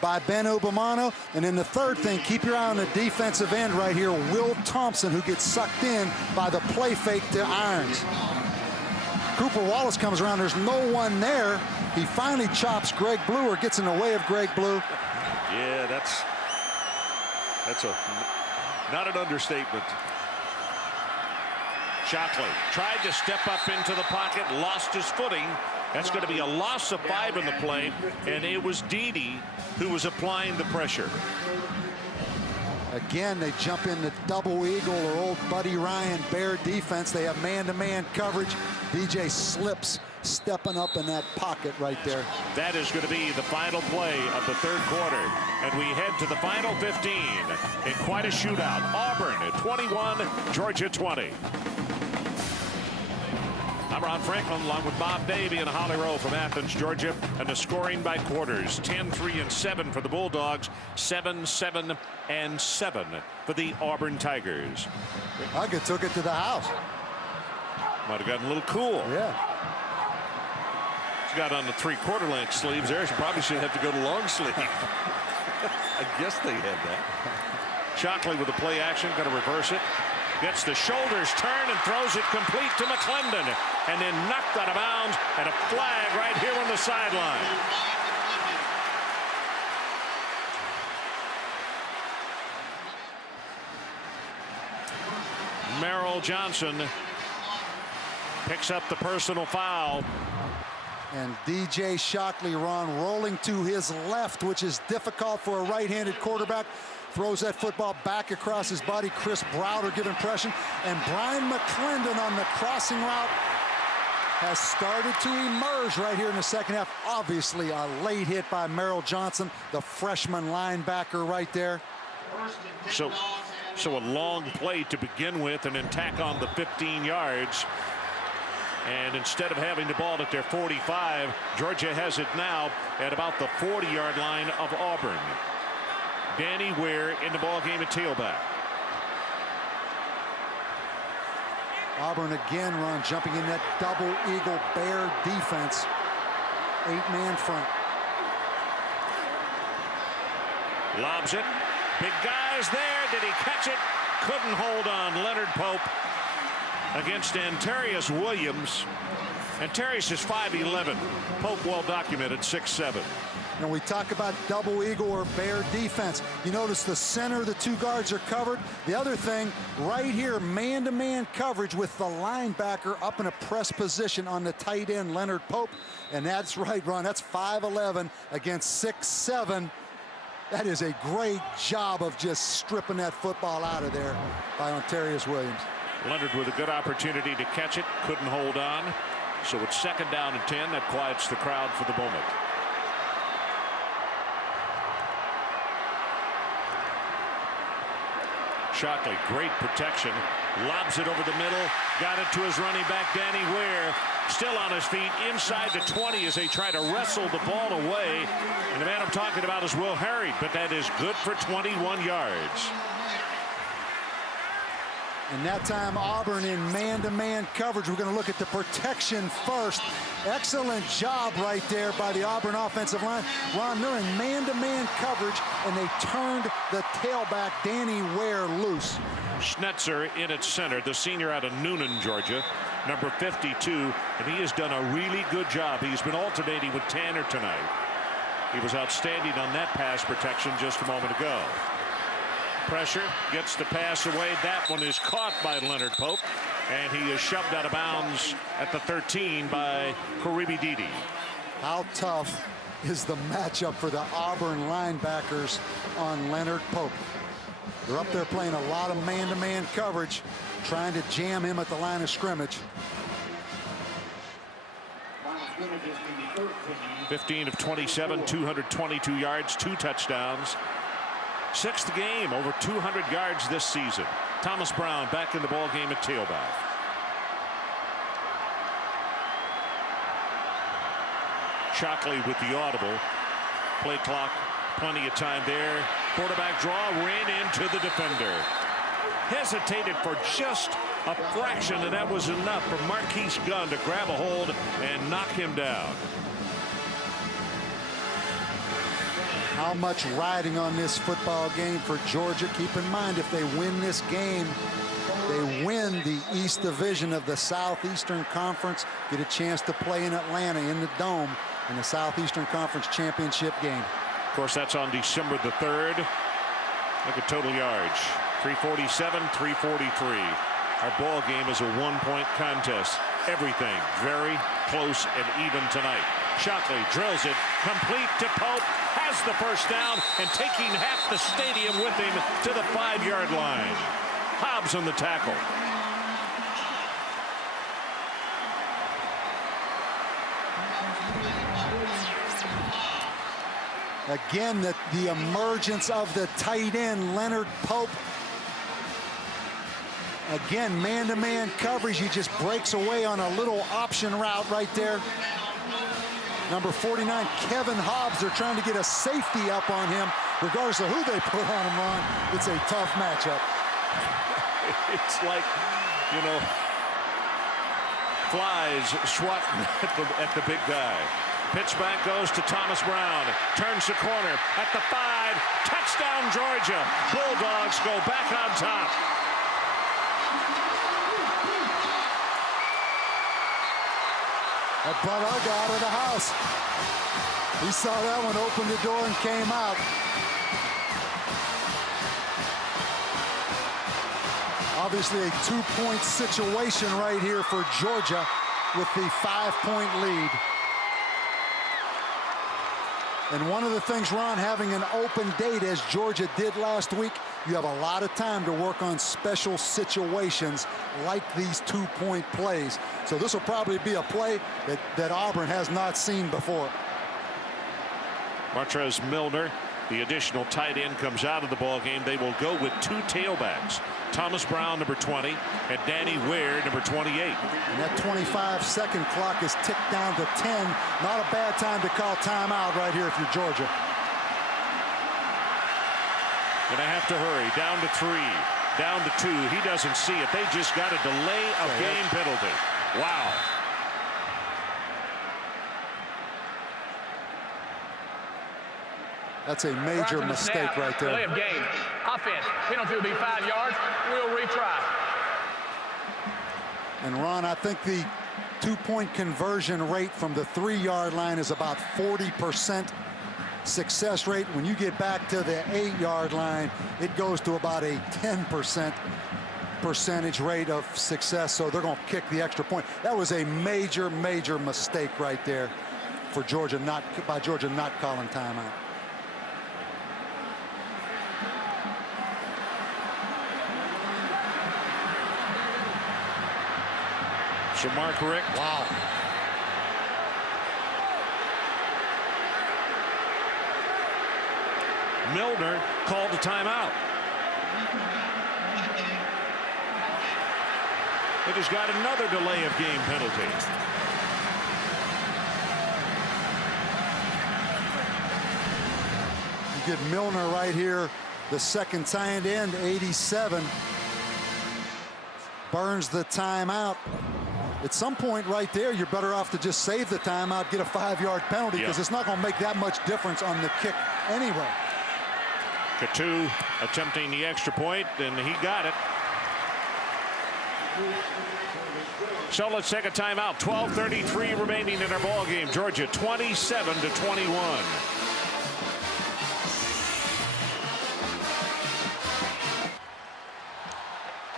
by Ben Obamano. And then the third thing, keep your eye on the defensive end right here, Will Thompson, who gets sucked in by the play fake to Irons. Cooper Wallace comes around. There's no one there. He finally chops Greg Blue, or gets in the way of Greg Blue. Yeah, that's not an understatement. Shockley tried to step up into the pocket, lost his footing. That's going to be a loss of 5 in the play, and it was Dede who was applying the pressure. Again, they jump in the double eagle or old Buddy Ryan bear defense. They have man-to-man coverage. DJ slips, stepping up in that pocket right there. That is going to be the final play of the third quarter, and we head to the final 15 in quite a shootout. Auburn at 21, Georgia 20. I'm Ron Franklin along with Bob Davie and Holly Rowe from Athens, Georgia, and the scoring by quarters: 10-3-7 for the Bulldogs, 7-7-7 for the Auburn Tigers. Huggett took it to the house. Might have gotten a little cool. Yeah. He's got on the 3/4 length sleeves there. He probably should have to go to long sleeve. I guess they had that. Shockley with the play action, going to reverse it. Gets the shoulders turn and throws it complete to McClendon, and then knocked out of bounds, and a flag right here on the sideline. Merrill Johnson picks up the personal foul. And DJ Shockley, Ron, rolling to his left, which is difficult for a right-handed quarterback. Throws that football back across his body. Chris Browder giving pressure. And Brian McClendon on the crossing route has started to emerge right here in the second half. Obviously, a late hit by Merrill Johnson, the freshman linebacker right there. So a long play to begin with, and then tack on the 15 yards. And instead of having the ball at their 45, Georgia has it now at about the 40-yard line of Auburn. Danny Ware in the ball game at tailback. Auburn again, Ron, jumping in that double eagle bear defense. 8-man front. Lobs it. Big guys there. Did he catch it? Couldn't hold on. Leonard Pope against Antarius Williams. Antarius is 5'11". Pope well documented 6'7". And we talk about double eagle or bear defense. You notice the center, the 2 guards are covered. The other thing right here, man-to-man coverage with the linebacker up in a press position on the tight end, Leonard Pope. And that's right, Ron, that's 5'11" against 6'7". That is a great job of just stripping that football out of there by Antarius Williams. Leonard with a good opportunity to catch it, couldn't hold on. So it's 2nd down and 10. That quiets the crowd for the moment. Shockley, great protection, lobs it over the middle, got it to his running back Danny Ware, still on his feet inside the 20 as they try to wrestle the ball away. And the man I'm talking about is Will Harry, but that is good for 21 yards. And that time Auburn in man-to-man coverage. We're going to look at the protection first. Excellent job right there by the Auburn offensive line. Ron, they're in man-to-man coverage, and they turned the tailback Danny Ware loose. Schnetzer in at center, the senior out of Noonan, Georgia, number 52, and he has done a really good job. He's been alternating with Tanner tonight. He was outstanding on that pass protection just a moment ago. Pressure, gets the pass away. That one is caught by Leonard Pope, and he is shoved out of bounds at the 13 by Karibi Dede. How tough is the matchup for the Auburn linebackers on Leonard Pope? They're up there playing a lot of man-to-man coverage, trying to jam him at the line of scrimmage. 15 of 27, 222 yards, 2 touchdowns. 6th game, over 200 yards this season. Thomas Brown back in the ball game at tailback. Shockley with the audible. Play clock, plenty of time there. Quarterback draw, ran into the defender. Hesitated for just a fraction, and that was enough for Marquise Gunn to grab a hold and knock him down. How much riding on this football game for Georgia? Keep in mind, if they win this game, they win the East Division of the Southeastern Conference, get a chance to play in Atlanta in the Dome in the Southeastern Conference Championship game. Of course, that's on December the 3rd. Look at total yards. 347, 343. Our ball game is a one-point contest. Everything very close and even tonight. Shockley drills it complete to Pope, has the first down, and taking half the stadium with him to the 5-yard line. Hobbs on the tackle. Again, the emergence of the tight end, Leonard Pope. Again, man-to-man coverage. He just breaks away on a little option route right there. Number 49, Kevin Hobbs. They're trying to get a safety up on him. Regardless of who they put on him, Ron, it's a tough matchup. It's like, you know, flies swatting at the big guy. Pitch back goes to Thomas Brown. Turns the corner at the 5. Touchdown, Georgia. Bulldogs go back on top. That brought our guy out of the house. He saw that one, opened the door, and came out. Obviously a 2-point situation right here for Georgia with the 5-point lead. And one of the things, Ron, having an open date as Georgia did last week, you have a lot of time to work on special situations like these 2-point plays. So this will probably be a play that Auburn has not seen before. Martrez Milner, the additional tight end, comes out of the ball game. They will go with 2 tailbacks. Thomas Brown, number 20, and Danny Ware, number 28. And that 25-second clock is ticked down to 10. Not a bad time to call timeout right here if you're Georgia. Gonna have to hurry. Down to 3. Down to 2. He doesn't see it. They just got a delay of game penalty. Wow. That's a major mistake right there. Delay of game. Offense. Penalty will be 5 yards. We'll retry. And Ron, I think the 2-point conversion rate from the 3-yard line is about 40% success rate. When you get back to the 8-yard line, it goes to about a 10% percentage rate of success. So they're going to kick the extra point. That was a major mistake right there for Georgia, by Georgia not calling timeout. So Mark Richt. Wow. Milner called a timeout. It has got another delay of game penalty. You get Milner right here, the second tight end, 87. Burns the timeout. At some point right there, you're better off to just save the timeout, get a 5-yard penalty, because it's not going to make that much difference on the kick anyway. Katu attempting the extra point, and he got it. So let's take a timeout. 12:33 remaining in our ball game. Georgia 27-21.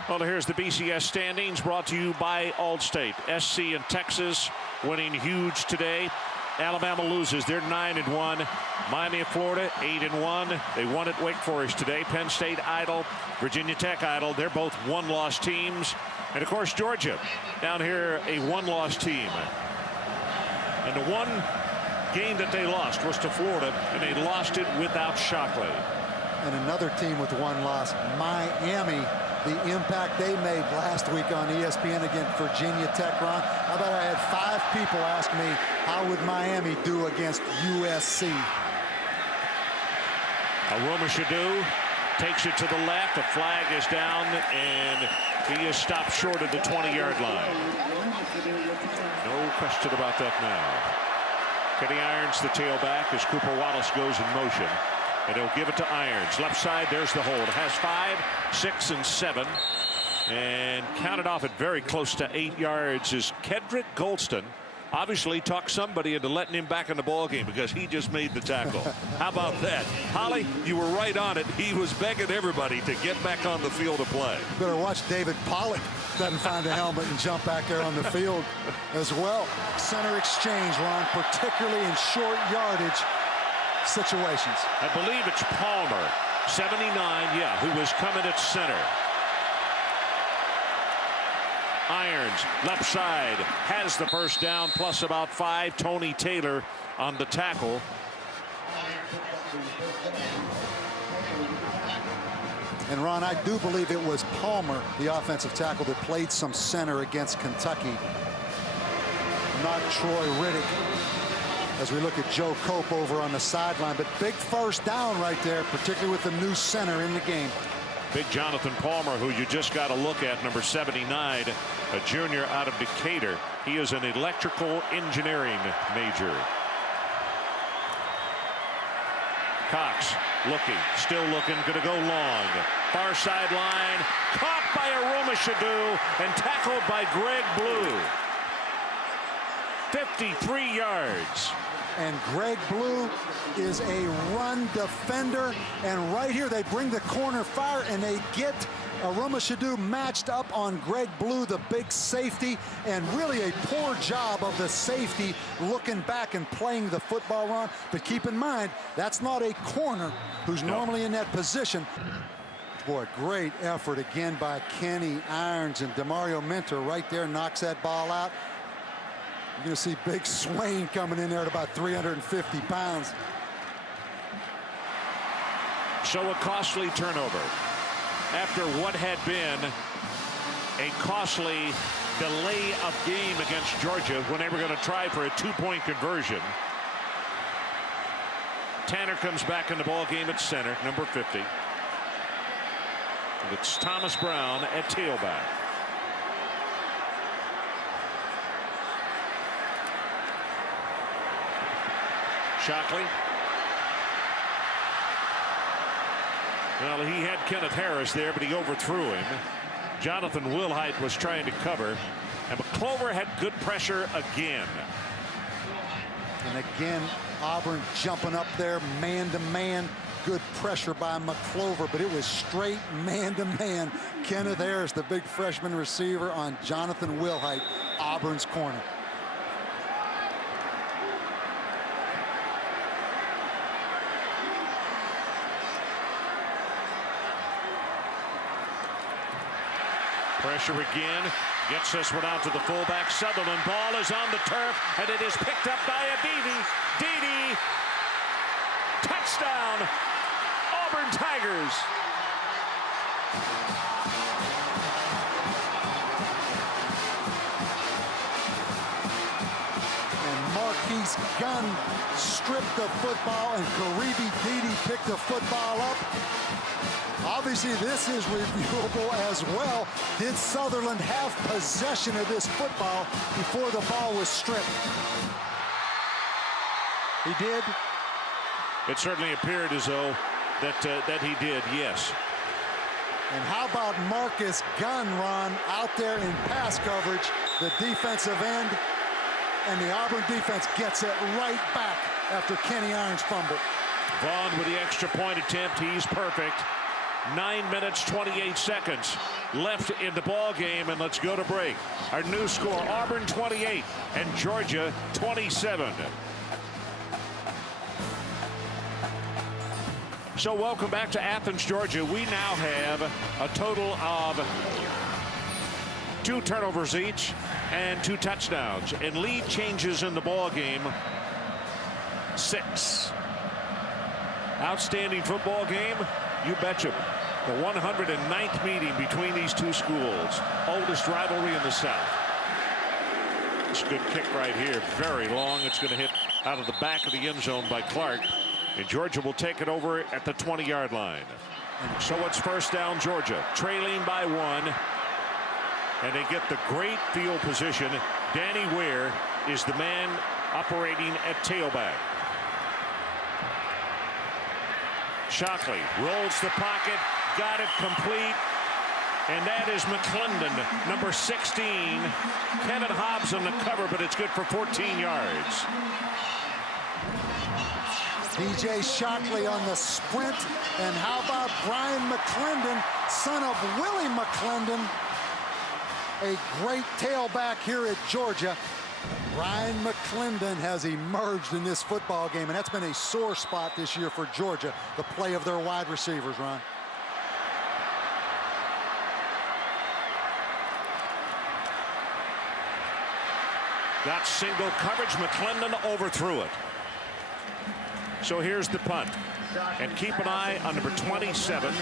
Well, here's the BCS standings brought to you by Allstate. SC and Texas winning huge today. Alabama loses. They're 9-1. Miami of Florida 8-1. They won at Wake Forest today. Penn State idle. Virginia Tech idle. They're both one-loss teams. And of course Georgia down here, a one-loss team. And the one game that they lost was to Florida, and they lost it without Shockley. And another team with one loss, Miami. The impact they made last week on ESPN against Virginia Tech, Ron. How about I had 5 people ask me, how would Miami do against USC? Aromashadu takes it to the left. A flag is down, and he is stopped short of the 20-yard line. No question about that now. Kenny Irons, the tailback, as Cooper Wallace goes in motion. And he'll give it to Irons. Left side, there's the hold. It has 5, 6, and 7. And counted off at very close to 8 yards is Kedrick Golston. Obviously talked somebody into letting him back in the ball game because he just made the tackle. How about that? Holly, you were right on it. He was begging everybody to get back on the field to play. You better watch David Pollock doesn't find a helmet and jump back there on the field as well. Center exchange, Ron, particularly in short yardage situations. I believe it's Palmer, 79, yeah, who was coming at center. Irons, left side, has the first down, plus about 5. Tony Taylor on the tackle. And Ron, I do believe it was Palmer, the offensive tackle, that played some center against Kentucky, not Troy Riddick, as we look at Joe Cope over on the sideline. But big first down right there, particularly with the new center in the game. Big Jonathan Palmer, who you just got to look at, number 79, a junior out of Decatur. He is an electrical engineering major. Cox looking, still looking, going to go long. Far sideline, caught by Aromashadu and tackled by Greg Blue. 53 yards. And Greg Blue is a run defender. And right here, they bring the corner fire, and they get Aromashadu matched up on Greg Blue, the big safety, and really a poor job of the safety looking back and playing the football run. But keep in mind, that's not a corner who's normally in that position. Boy, great effort again by Kenny Irons, and Demario Minter right there knocks that ball out. You're going to see Big Swain coming in there at about 350 pounds. So a costly turnover after what had been a costly delay of game against Georgia when they were going to try for a 2-point conversion. Tanner comes back in the ball game at center, number 50. And it's Thomas Brown at tailback. Shockley. Well, he had Kenneth Harris there, but he overthrew him. Jonathan Wilhite was trying to cover, and McClover had good pressure again. And again, Auburn jumping up there man-to-man. Good pressure by McClover, but it was straight man-to-man. Kenneth Harris, the big freshman receiver, on Jonathan Wilhite, Auburn's corner. Pressure again. Gets this one out to the fullback. Sutherland. Ball is on the turf, and it is picked up by Aditi. Didi. Touchdown. Auburn Tigers. And Marquise Gunn stripped the football, and Karibi Didi picked the football up. Obviously, this is reviewable as well. Did Sutherland have possession of this football before the ball was stripped? He did. It certainly appeared as though that he did, yes. And how about Marcus Gunn, Ron, out there in pass coverage, the defensive end, and the Auburn defense gets it right back after Kenny Irons fumbled. Vaughn with the extra point attempt. He's perfect. 9 minutes, 28 seconds left in the ball game, and let's go to break. Our new score, Auburn 28 and Georgia 27. So welcome back to Athens, Georgia. We now have a total of 2 turnovers each and 2 touchdowns, and lead changes in the ball game 6. Outstanding football game, you betcha. The 109th meeting between these two schools. Oldest rivalry in the South. It's a good kick right here. Very long. It's going to hit out of the back of the end zone by Clark. And Georgia will take it over at the 20-yard line. So it's first down, Georgia. Trailing by 1. And they get the great field position. Danny Ware is the man operating at tailback. Shockley rolls the pocket, got it complete, and that is McClendon, number 16. Kevin Hobbs on the cover, but it's good for 14 yards. DJ Shockley on the sprint, and how about Brian McClendon, son of Willie McClendon, a great tailback here at Georgia. Ryan McClendon has emerged in this football game, and that's been a sore spot this year for Georgia, the play of their wide receivers, Ron. Got single coverage. McClendon overthrew it. So here's the punt. And keep an eye on number 27.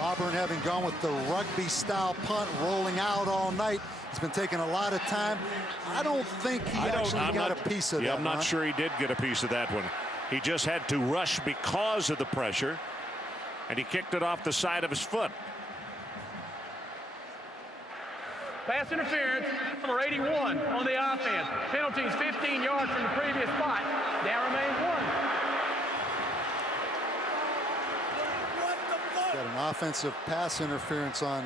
Auburn having gone with the rugby-style punt, rolling out all night. He's been taking a lot of time. I don't think he actually got a piece of that. Yeah, I'm not sure he did get a piece of that one. He just had to rush because of the pressure, and he kicked it off the side of his foot. Pass interference, number 81 on the offense. Penalties 15 yards from the previous spot. Down remains 1. Got an offensive pass interference on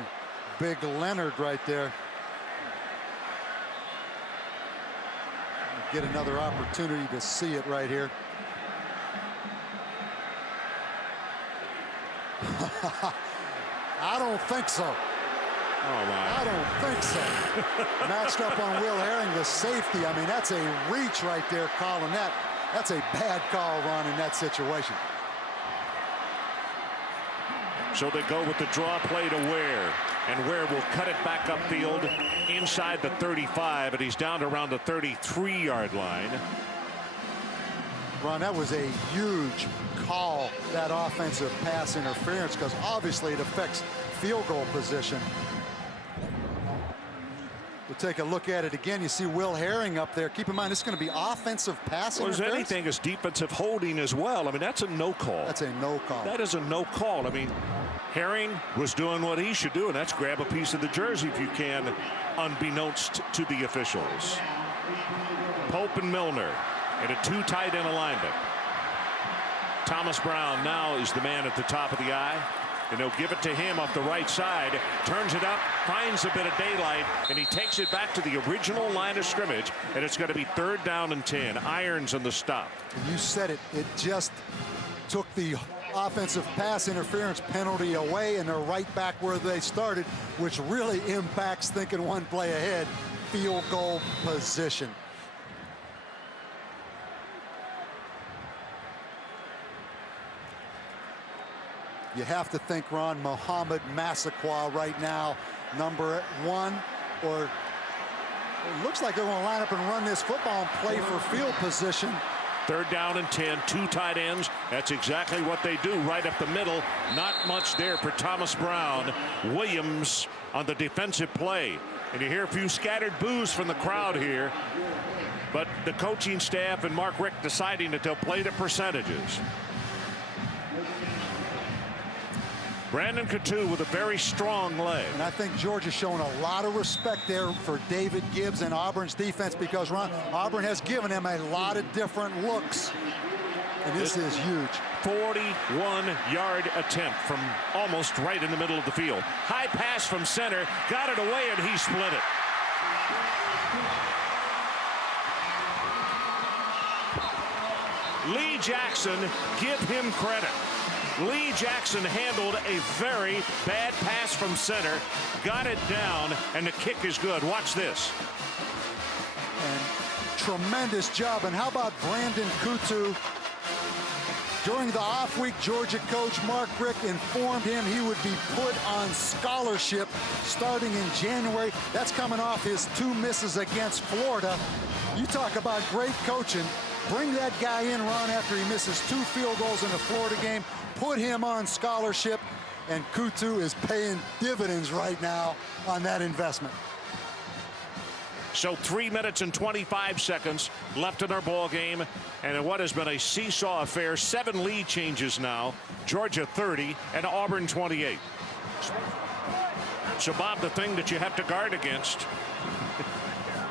Big Leonard right there. Get another opportunity to see it right here. I don't think so. Oh my. I don't think so. Matched up on Will Herring, the safety. I mean, that's a reach right there, calling that. That's a bad call, Ron, in that situation. So they go with the draw play to Ware, and Ware will cut it back upfield inside the 35, and he's down to around the 33-yard line. Ron, that was a huge call, that offensive pass interference, because obviously it affects field goal position. We'll take a look at it again. You see Will Herring up there. Keep in mind, this is going to be offensive pass interference. Was anything as defensive holding as well? I mean, that's a no call. That's a no call. That is a no call. I mean, Herring was doing what he should do, and that's grab a piece of the jersey if you can, unbeknownst to the officials. Pope and Milner in a 2 tight end alignment. Thomas Brown now is the man at the top of the eye, and they'll give it to him off the right side. Turns it up, finds a bit of daylight, and he takes it back to the original line of scrimmage, and it's going to be 3rd down and 10. Irons on the stop. You said it. It just took the offensive pass interference penalty away, and they're right back where they started, which really impacts thinking one play ahead, field goal position. You have to think, Ron, Mohamed Massaquoi right now, number 1, or it looks like they're going to line up and run this football and play for field position. 3rd down and 10, 2 tight ends. That's exactly what they do right up the middle. Not much there for Thomas Brown. Williams on the defensive play. And you hear a few scattered boos from the crowd here. But the coaching staff and Mark Richt deciding that they'll play the percentages. Brandon Coutu with a very strong leg. And I think Georgia's showing a lot of respect there for David Gibbs and Auburn's defense, because, Ron, Auburn has given him a lot of different looks. And this is huge. 41-yard attempt from almost right in the middle of the field. High pass from center, got it away, and he split it. Lee Jackson, give him credit. Lee Jackson handled a very bad pass from center, got it down, and the kick is good. Watch this. And tremendous job. And how about Brandon Coutu? During the off week, Georgia coach Mark Richt informed him he would be put on scholarship starting in January. That's coming off his 2 misses against Florida. You talk about great coaching. Bring that guy in, Ron, after he misses 2 field goals in the Florida game. Put him on scholarship, and Coutu is paying dividends right now on that investment. So 3 minutes and 25 seconds left in our ball game, and in what has been a seesaw affair, 7 lead changes now. Georgia 30 and Auburn 28. So, Bob, the thing that you have to guard against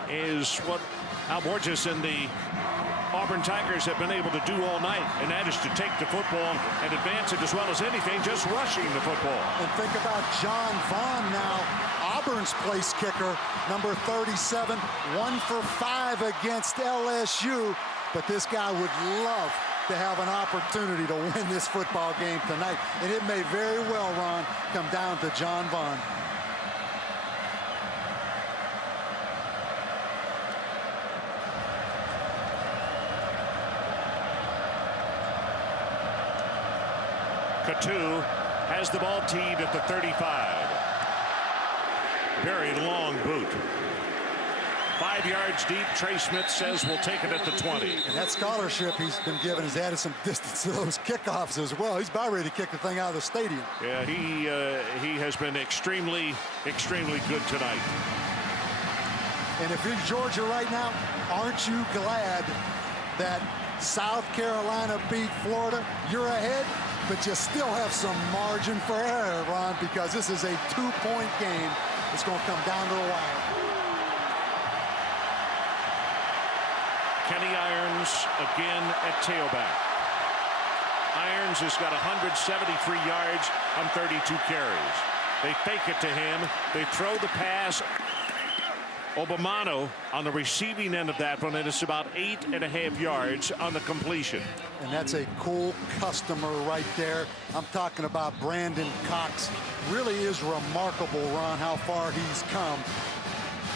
is what Al Borges and the Auburn Tigers have been able to do all night, and that is to take the football and advance it as well as anything, just rushing the football. And think about John Vaughn now, Auburn's place kicker, number 37, 1 for 5 against LSU. But this guy would love to have an opportunity to win this football game tonight. And it may very well, Ron, come down to John Vaughn. Katu has the ball teed at the 35. Very long boot. 5 yards deep. Trey Smith says we'll take it at the 20. And that scholarship he's been given has added some distance to those kickoffs as well. He's about ready to kick the thing out of the stadium. Yeah, he has been extremely good tonight. And if you're Georgia right now, aren't you glad that South Carolina beat Florida? You're ahead, but you still have some margin for error, Ron, because this is a 2-point game. It's going to come down to the wire. Kenny Irons again at tailback. Irons has got 173 yards on 32 carries. They fake it to him. They throw the pass. Obamano on the receiving end of that one, and it's about 8.5 yards on the completion. And that's a cool customer right there. I'm talking about Brandon Cox. Really is remarkable, Ron, how far he's come.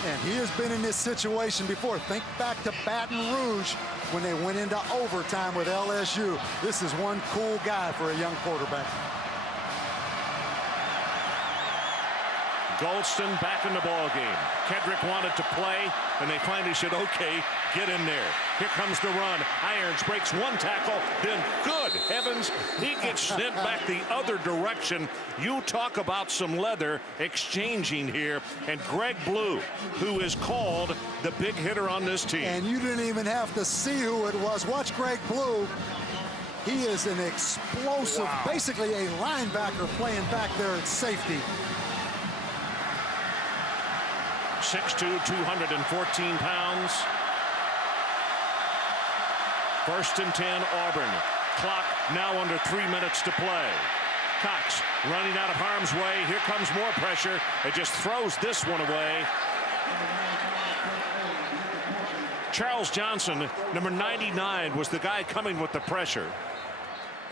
And he has been in this situation before. Think back to Baton Rouge when they went into overtime with LSU. This is one cool guy for a young quarterback. Golston back in the ball game. Kedrick wanted to play, and they finally said, okay, get in there. Here comes the run. Irons breaks one tackle, then good heavens, he gets sent back the other direction. You talk about some leather exchanging here, and Greg Blue, who is called the big hitter on this team. And you didn't even have to see who it was. Watch Greg Blue. He is an explosive, basically a linebacker playing back there at safety. 6'2", 214 pounds. 1st and 10, Auburn. Clock now under 3 minutes to play. Cox running out of harm's way. Here comes more pressure. It just throws this one away. Charles Johnson, number 99, was the guy coming with the pressure.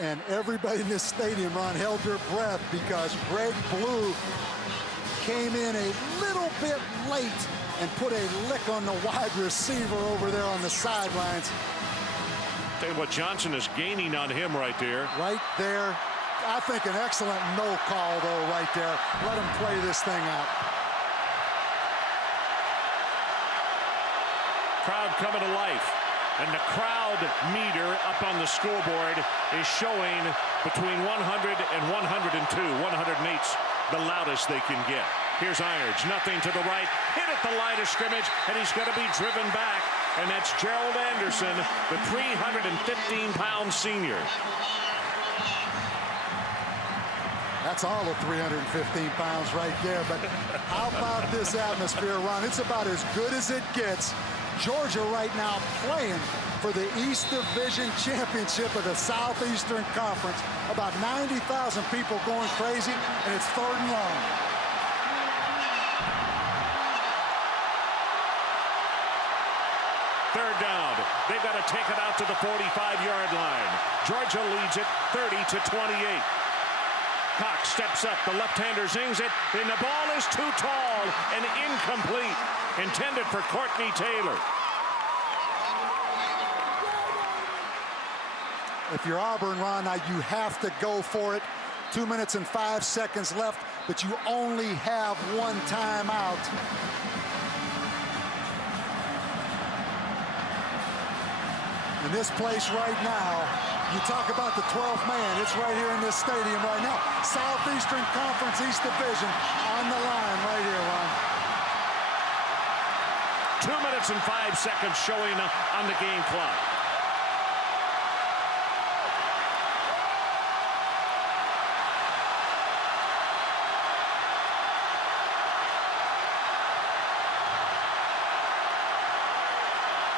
And everybody in this stadium, Ron, held their breath because Greg Blue came in a little bit late and put a lick on the wide receiver over there on the sidelines. Tell you what, Johnson is gaining on him right there. Right there. I think an excellent no call, though, right there. Let him play this thing out. Crowd coming to life. And the crowd meter up on the scoreboard is showing between 100 and 102. 108's the loudest they can get. Here's Irons, nothing to the right, hit at the line of scrimmage, and he's going to be driven back. And that's Gerald Anderson, the 315-pound senior. That's all of 315 pounds right there. But how about this atmosphere, Ron? It's about as good as it gets. Georgia right now playing for the East Division Championship of the Southeastern Conference. About 90,000 people going crazy, and it's 3rd and long. Third down. They've got to take it out to the 45-yard line. Georgia leads it 30-28. Cox steps up. The left-hander zings it, and the ball is too tall and incomplete. Intended for Courtney Taylor. If you're Auburn, Ron, now you have to go for it. 2 minutes and 5 seconds left, but you only have one timeout. In this place right now, you talk about the 12th man. It's right here in this stadium right now. Southeastern Conference East Division on the line right here, Ron. 2 minutes and 5 seconds showing on the game clock.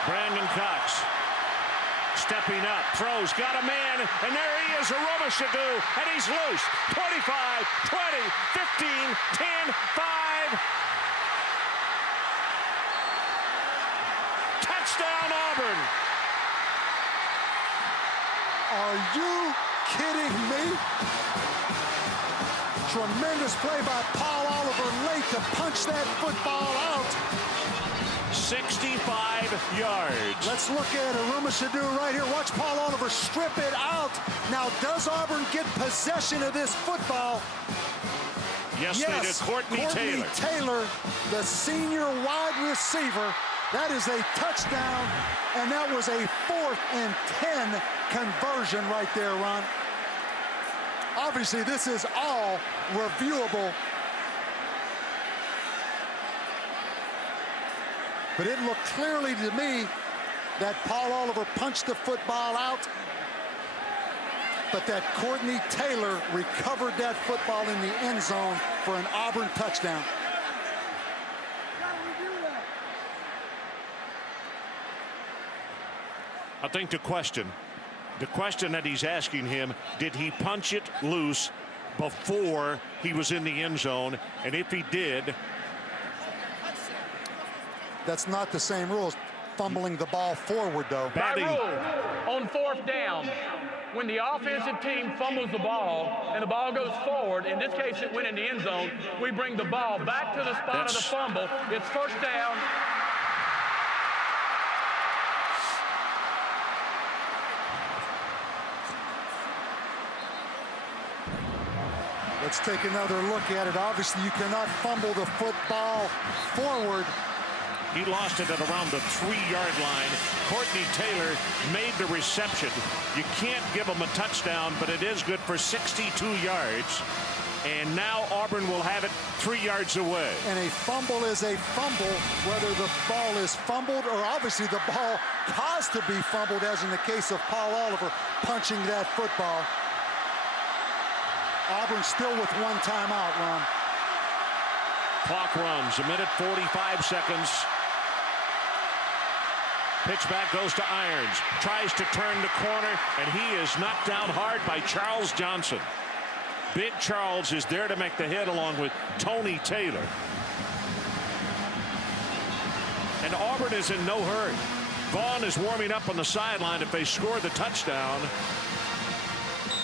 Brandon Cox stepping up, throws, got a man, and there he is, Aromashadu, and he's loose. 25, 20, 15, 10, 5. Touchdown, Auburn. Are you kidding me? Tremendous play by Paul Oliver late to punch that football out. 65 yards. Let's look at Aromashadu right here. Watch Paul Oliver strip it out. Now, does Auburn get possession of this football? Yes, they did. Courtney Taylor, the senior wide receiver. That is a touchdown, and that was a 4th and 10 conversion right there, Ron. Obviously, this is all reviewable. But it looked clearly to me that Paul Oliver punched the football out, but that Courtney Taylor recovered that football in the end zone for an Auburn touchdown. I think the question that he's asking him, did he punch it loose before he was in the end zone? And if he did, that's not the same rules. Fumbling the ball forward, though. By rule, on 4th down, when the offensive team fumbles the ball and the ball goes forward, in this case it went in the end zone, we bring the ball back to the spot of the fumble. It's 1st down. Let's take another look at it. Obviously, you cannot fumble the football forward. He lost it at around the 3-yard line. Courtney Taylor made the reception. You can't give him a touchdown, but it is good for 62 yards. And now Auburn will have it 3 yards away. And a fumble is a fumble, whether the ball is fumbled or obviously the ball caused to be fumbled, as in the case of Paul Oliver punching that football. Auburn still with 1 timeout, Ron. Clock runs, 1:45 seconds. Pitch back goes to Irons. Tries to turn the corner, and he is knocked down hard by Charles Johnson. Big Charles is there to make the hit along with Tony Taylor. And Auburn is in no hurry. Vaughn is warming up on the sideline if they score the touchdown,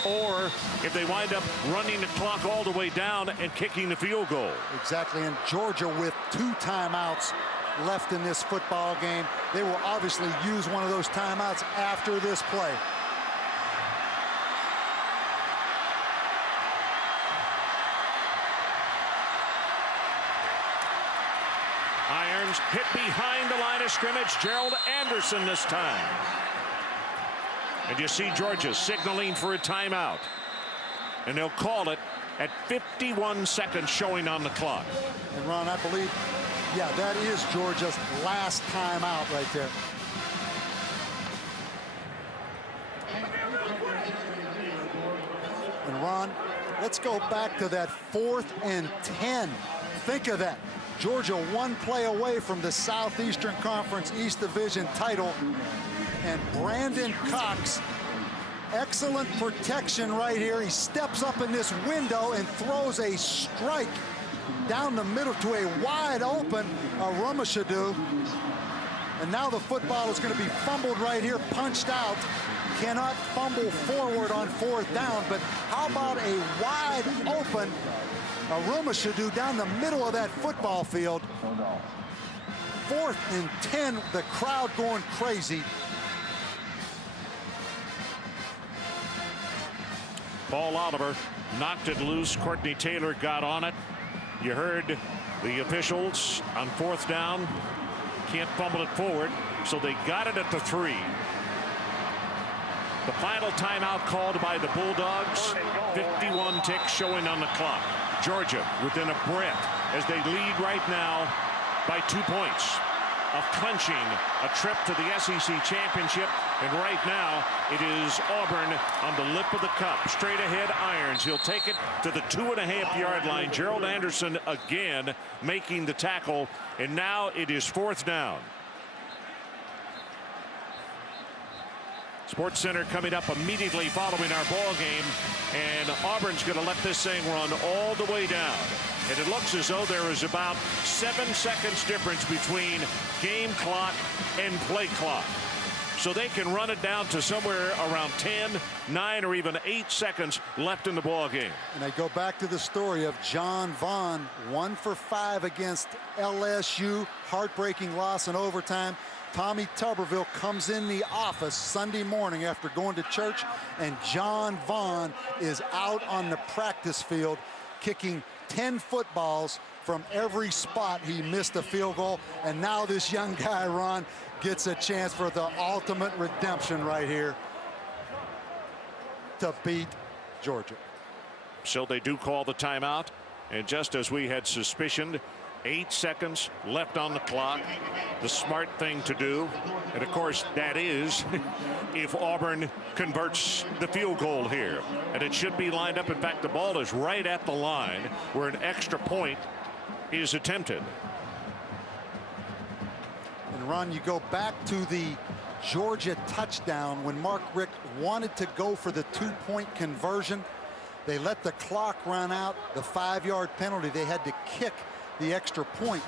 or if they wind up running the clock all the way down and kicking the field goal. Exactly, and Georgia with 2 timeouts left in this football game. They will obviously use one of those timeouts after this play. Irons hit behind the line of scrimmage. Gerald Anderson this time. And you see Georgia signaling for a timeout. And they'll call it at 51 seconds showing on the clock. And Ron, I believe, yeah, that is Georgia's last timeout right there. And Ron, let's go back to that 4th and 10. Think of that. Georgia 1 play away from the Southeastern Conference East Division title. And Brandon Cox, excellent protection right here. He steps up in this window and throws a strike down the middle to a wide open Aromashadu. And now the football is going to be fumbled right here, punched out. Cannot fumble forward on 4th down, but how about a wide open Aromashadu down the middle of that football field? 4th and 10, the crowd going crazy. Paul Oliver knocked it loose. Courtney Taylor got on it. You heard the officials on 4th down. Can't fumble it forward, so they got it at the 3. The final timeout called by the Bulldogs. 51 ticks showing on the clock. Georgia within a breath as they lead right now by 2 points of clinching a trip to the SEC championship. And right now it is Auburn on the lip of the cup. Straight ahead Irons. He'll take it to the 2.5-yard line. Gerald Anderson again making the tackle. And now it is 4th down. Sports Center coming up immediately following our ball game, and Auburn's going to let this thing run all the way down. And it looks as though there is about 7 seconds difference between game clock and play clock. so they can run it down to somewhere around 10, 9, or even 8 seconds left in the ball game. And I go back to the story of John Vaughn, 1 for 5 against LSU, heartbreaking loss in overtime. Tommy Tuberville comes in the office Sunday morning after going to church, and John Vaughn is out on the practice field kicking 10 footballs from every spot. He missed a field goal, and now this young guy, Ron, gets a chance for the ultimate redemption right here to beat Georgia. So they do call the timeout, and just as we had suspicioned, 8 seconds left on the clock. The smart thing to do, and of course that is if Auburn converts the field goal here, and it should be lined up. In fact, the ball is right at the line where an extra point is attempted. And Ron, you go back to the Georgia touchdown when Mark Richt wanted to go for the 2-point conversion. They let the clock run out, the 5-yard penalty. They had to kick the extra point.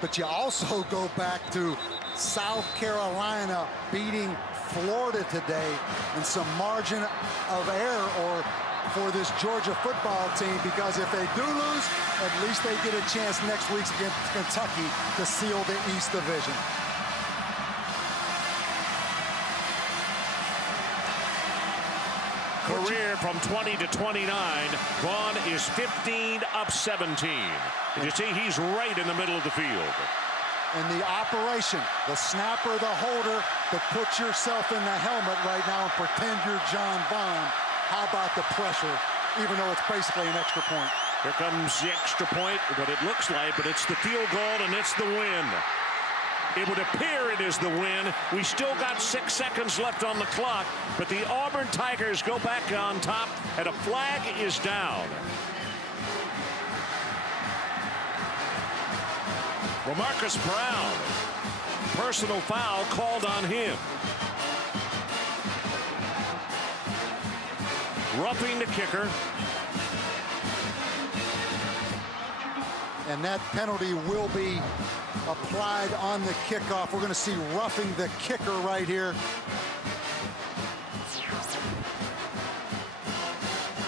But you also go back to South Carolina beating Florida today, and some margin of error or for this Georgia football team, because if they do lose, at least they get a chance next week against Kentucky to seal the East Division. Career from 20 to 29. Vaughn is 15 of 17. You see, he's right in the middle of the field. And the operation, the snapper, the holder, to put yourself in the helmet right now and pretend you're John Vaughn. How about the pressure, even though it's basically an extra point? Here comes the extra point, what it looks like, but it's the field goal and it's the win. It would appear it is the win. We still got 6 seconds left on the clock, but the Auburn Tigers go back on top, and a flag is down. Marcus Brown, personal foul called on him. Roughing the kicker. And that penalty will be applied on the kickoff. We're going to see roughing the kicker right here.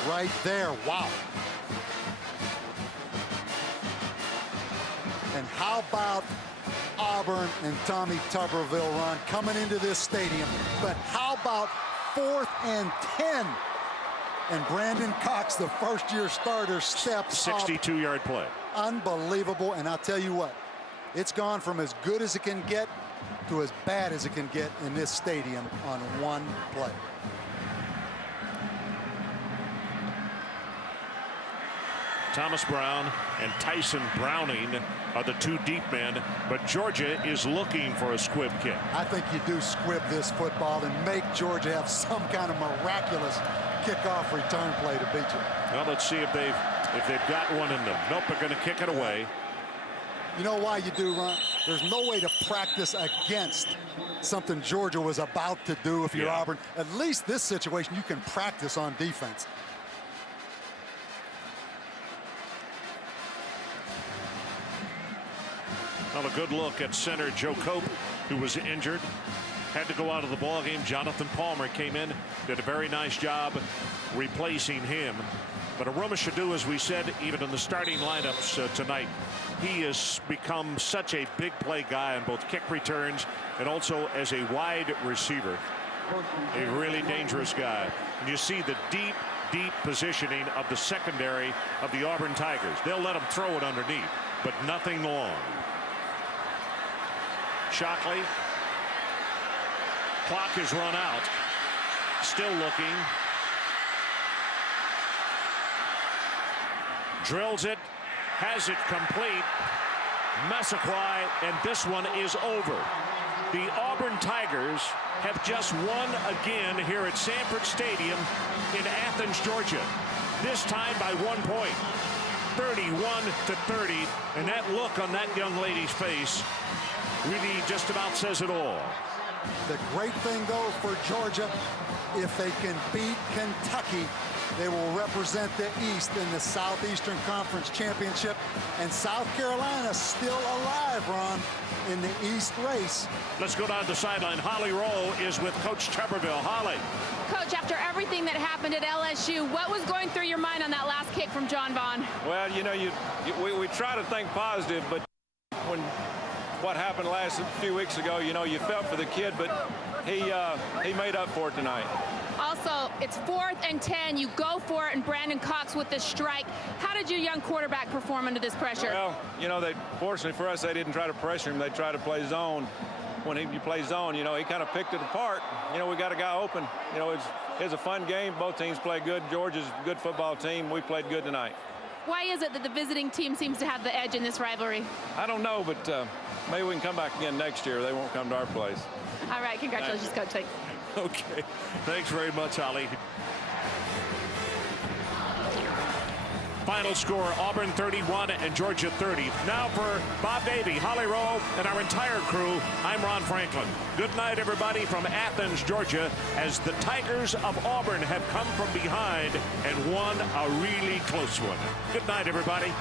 Right there. Wow. And how about Auburn and Tommy Tuberville, Ron, coming into this stadium? But how about 4th and 10? And Brandon Cox, the first-year starter, steps up. 62-yard play. Unbelievable. And I'll tell you what, it's gone from as good as it can get to as bad as it can get in this stadium on one play. Thomas Brown and Tyson Browning are the two deep men, but Georgia is looking for a squib kick. I think you do squib this football and make Georgia have some kind of miraculous kickoff return play to beat you. Well, let's see if they've got one in them. Nope, they're going to kick it away. You know why you do, Ron? There's no way to practice against something Georgia was about to do if you're Auburn. At least this situation, you can practice on defense. Well, a good look at center Joe Cope, who was injured, had to go out of the ball game. Jonathan Palmer came in, did a very nice job replacing him. But Aromashadu, as we said, even in the starting lineups tonight, he has become such a big play guy on both kick returns and also as a wide receiver. A really dangerous guy. And you see the deep positioning of the secondary of the Auburn Tigers. They'll let him throw it underneath, but nothing long. Shockley. Clock is run out. Still looking. Drills it. Has it complete. Massaquoi, and this one is over. The Auburn Tigers have just won again here at Sanford Stadium in Athens, Georgia. This time by 1 point. 31-30. And that look on that young lady's face really just about says it all. The great thing, though, for Georgia, if they can beat Kentucky, They will represent the East in the Southeastern Conference Championship. And South Carolina still alive, Ron, in the East race. Let's go down the sideline. Holly Rowe is with Coach Tuberville. Holly. Coach, after everything that happened at LSU, what was going through your mind on that last kick from John Vaughn? Well, you know, we try to think positive, but when what happened last few weeks ago, you know, you felt for the kid, but he made up for it tonight. Also, it's 4th and 10. You go for it, and Brandon Cox with the strike. How did your young quarterback perform under this pressure? Well, you know, fortunately for us, they didn't try to pressure him. They tried to play zone. When you play zone, you know, he kind of picked it apart. You know, we got a guy open. You know, it's a fun game. Both teams play good. Georgia's a good football team. We played good tonight. Why is it that the visiting team seems to have the edge in this rivalry? I don't know, but maybe we can come back again next year. They won't come to our place. All right, congratulations, Coach. Thanks. Okay. Thanks very much, Holly. Final score, Auburn 31 and Georgia 30. Now for Bob Davie, Holly Rowe, and our entire crew, I'm Ron Franklin. Good night, everybody, from Athens, Georgia, as the Tigers of Auburn have come from behind and won a really close one. Good night, everybody.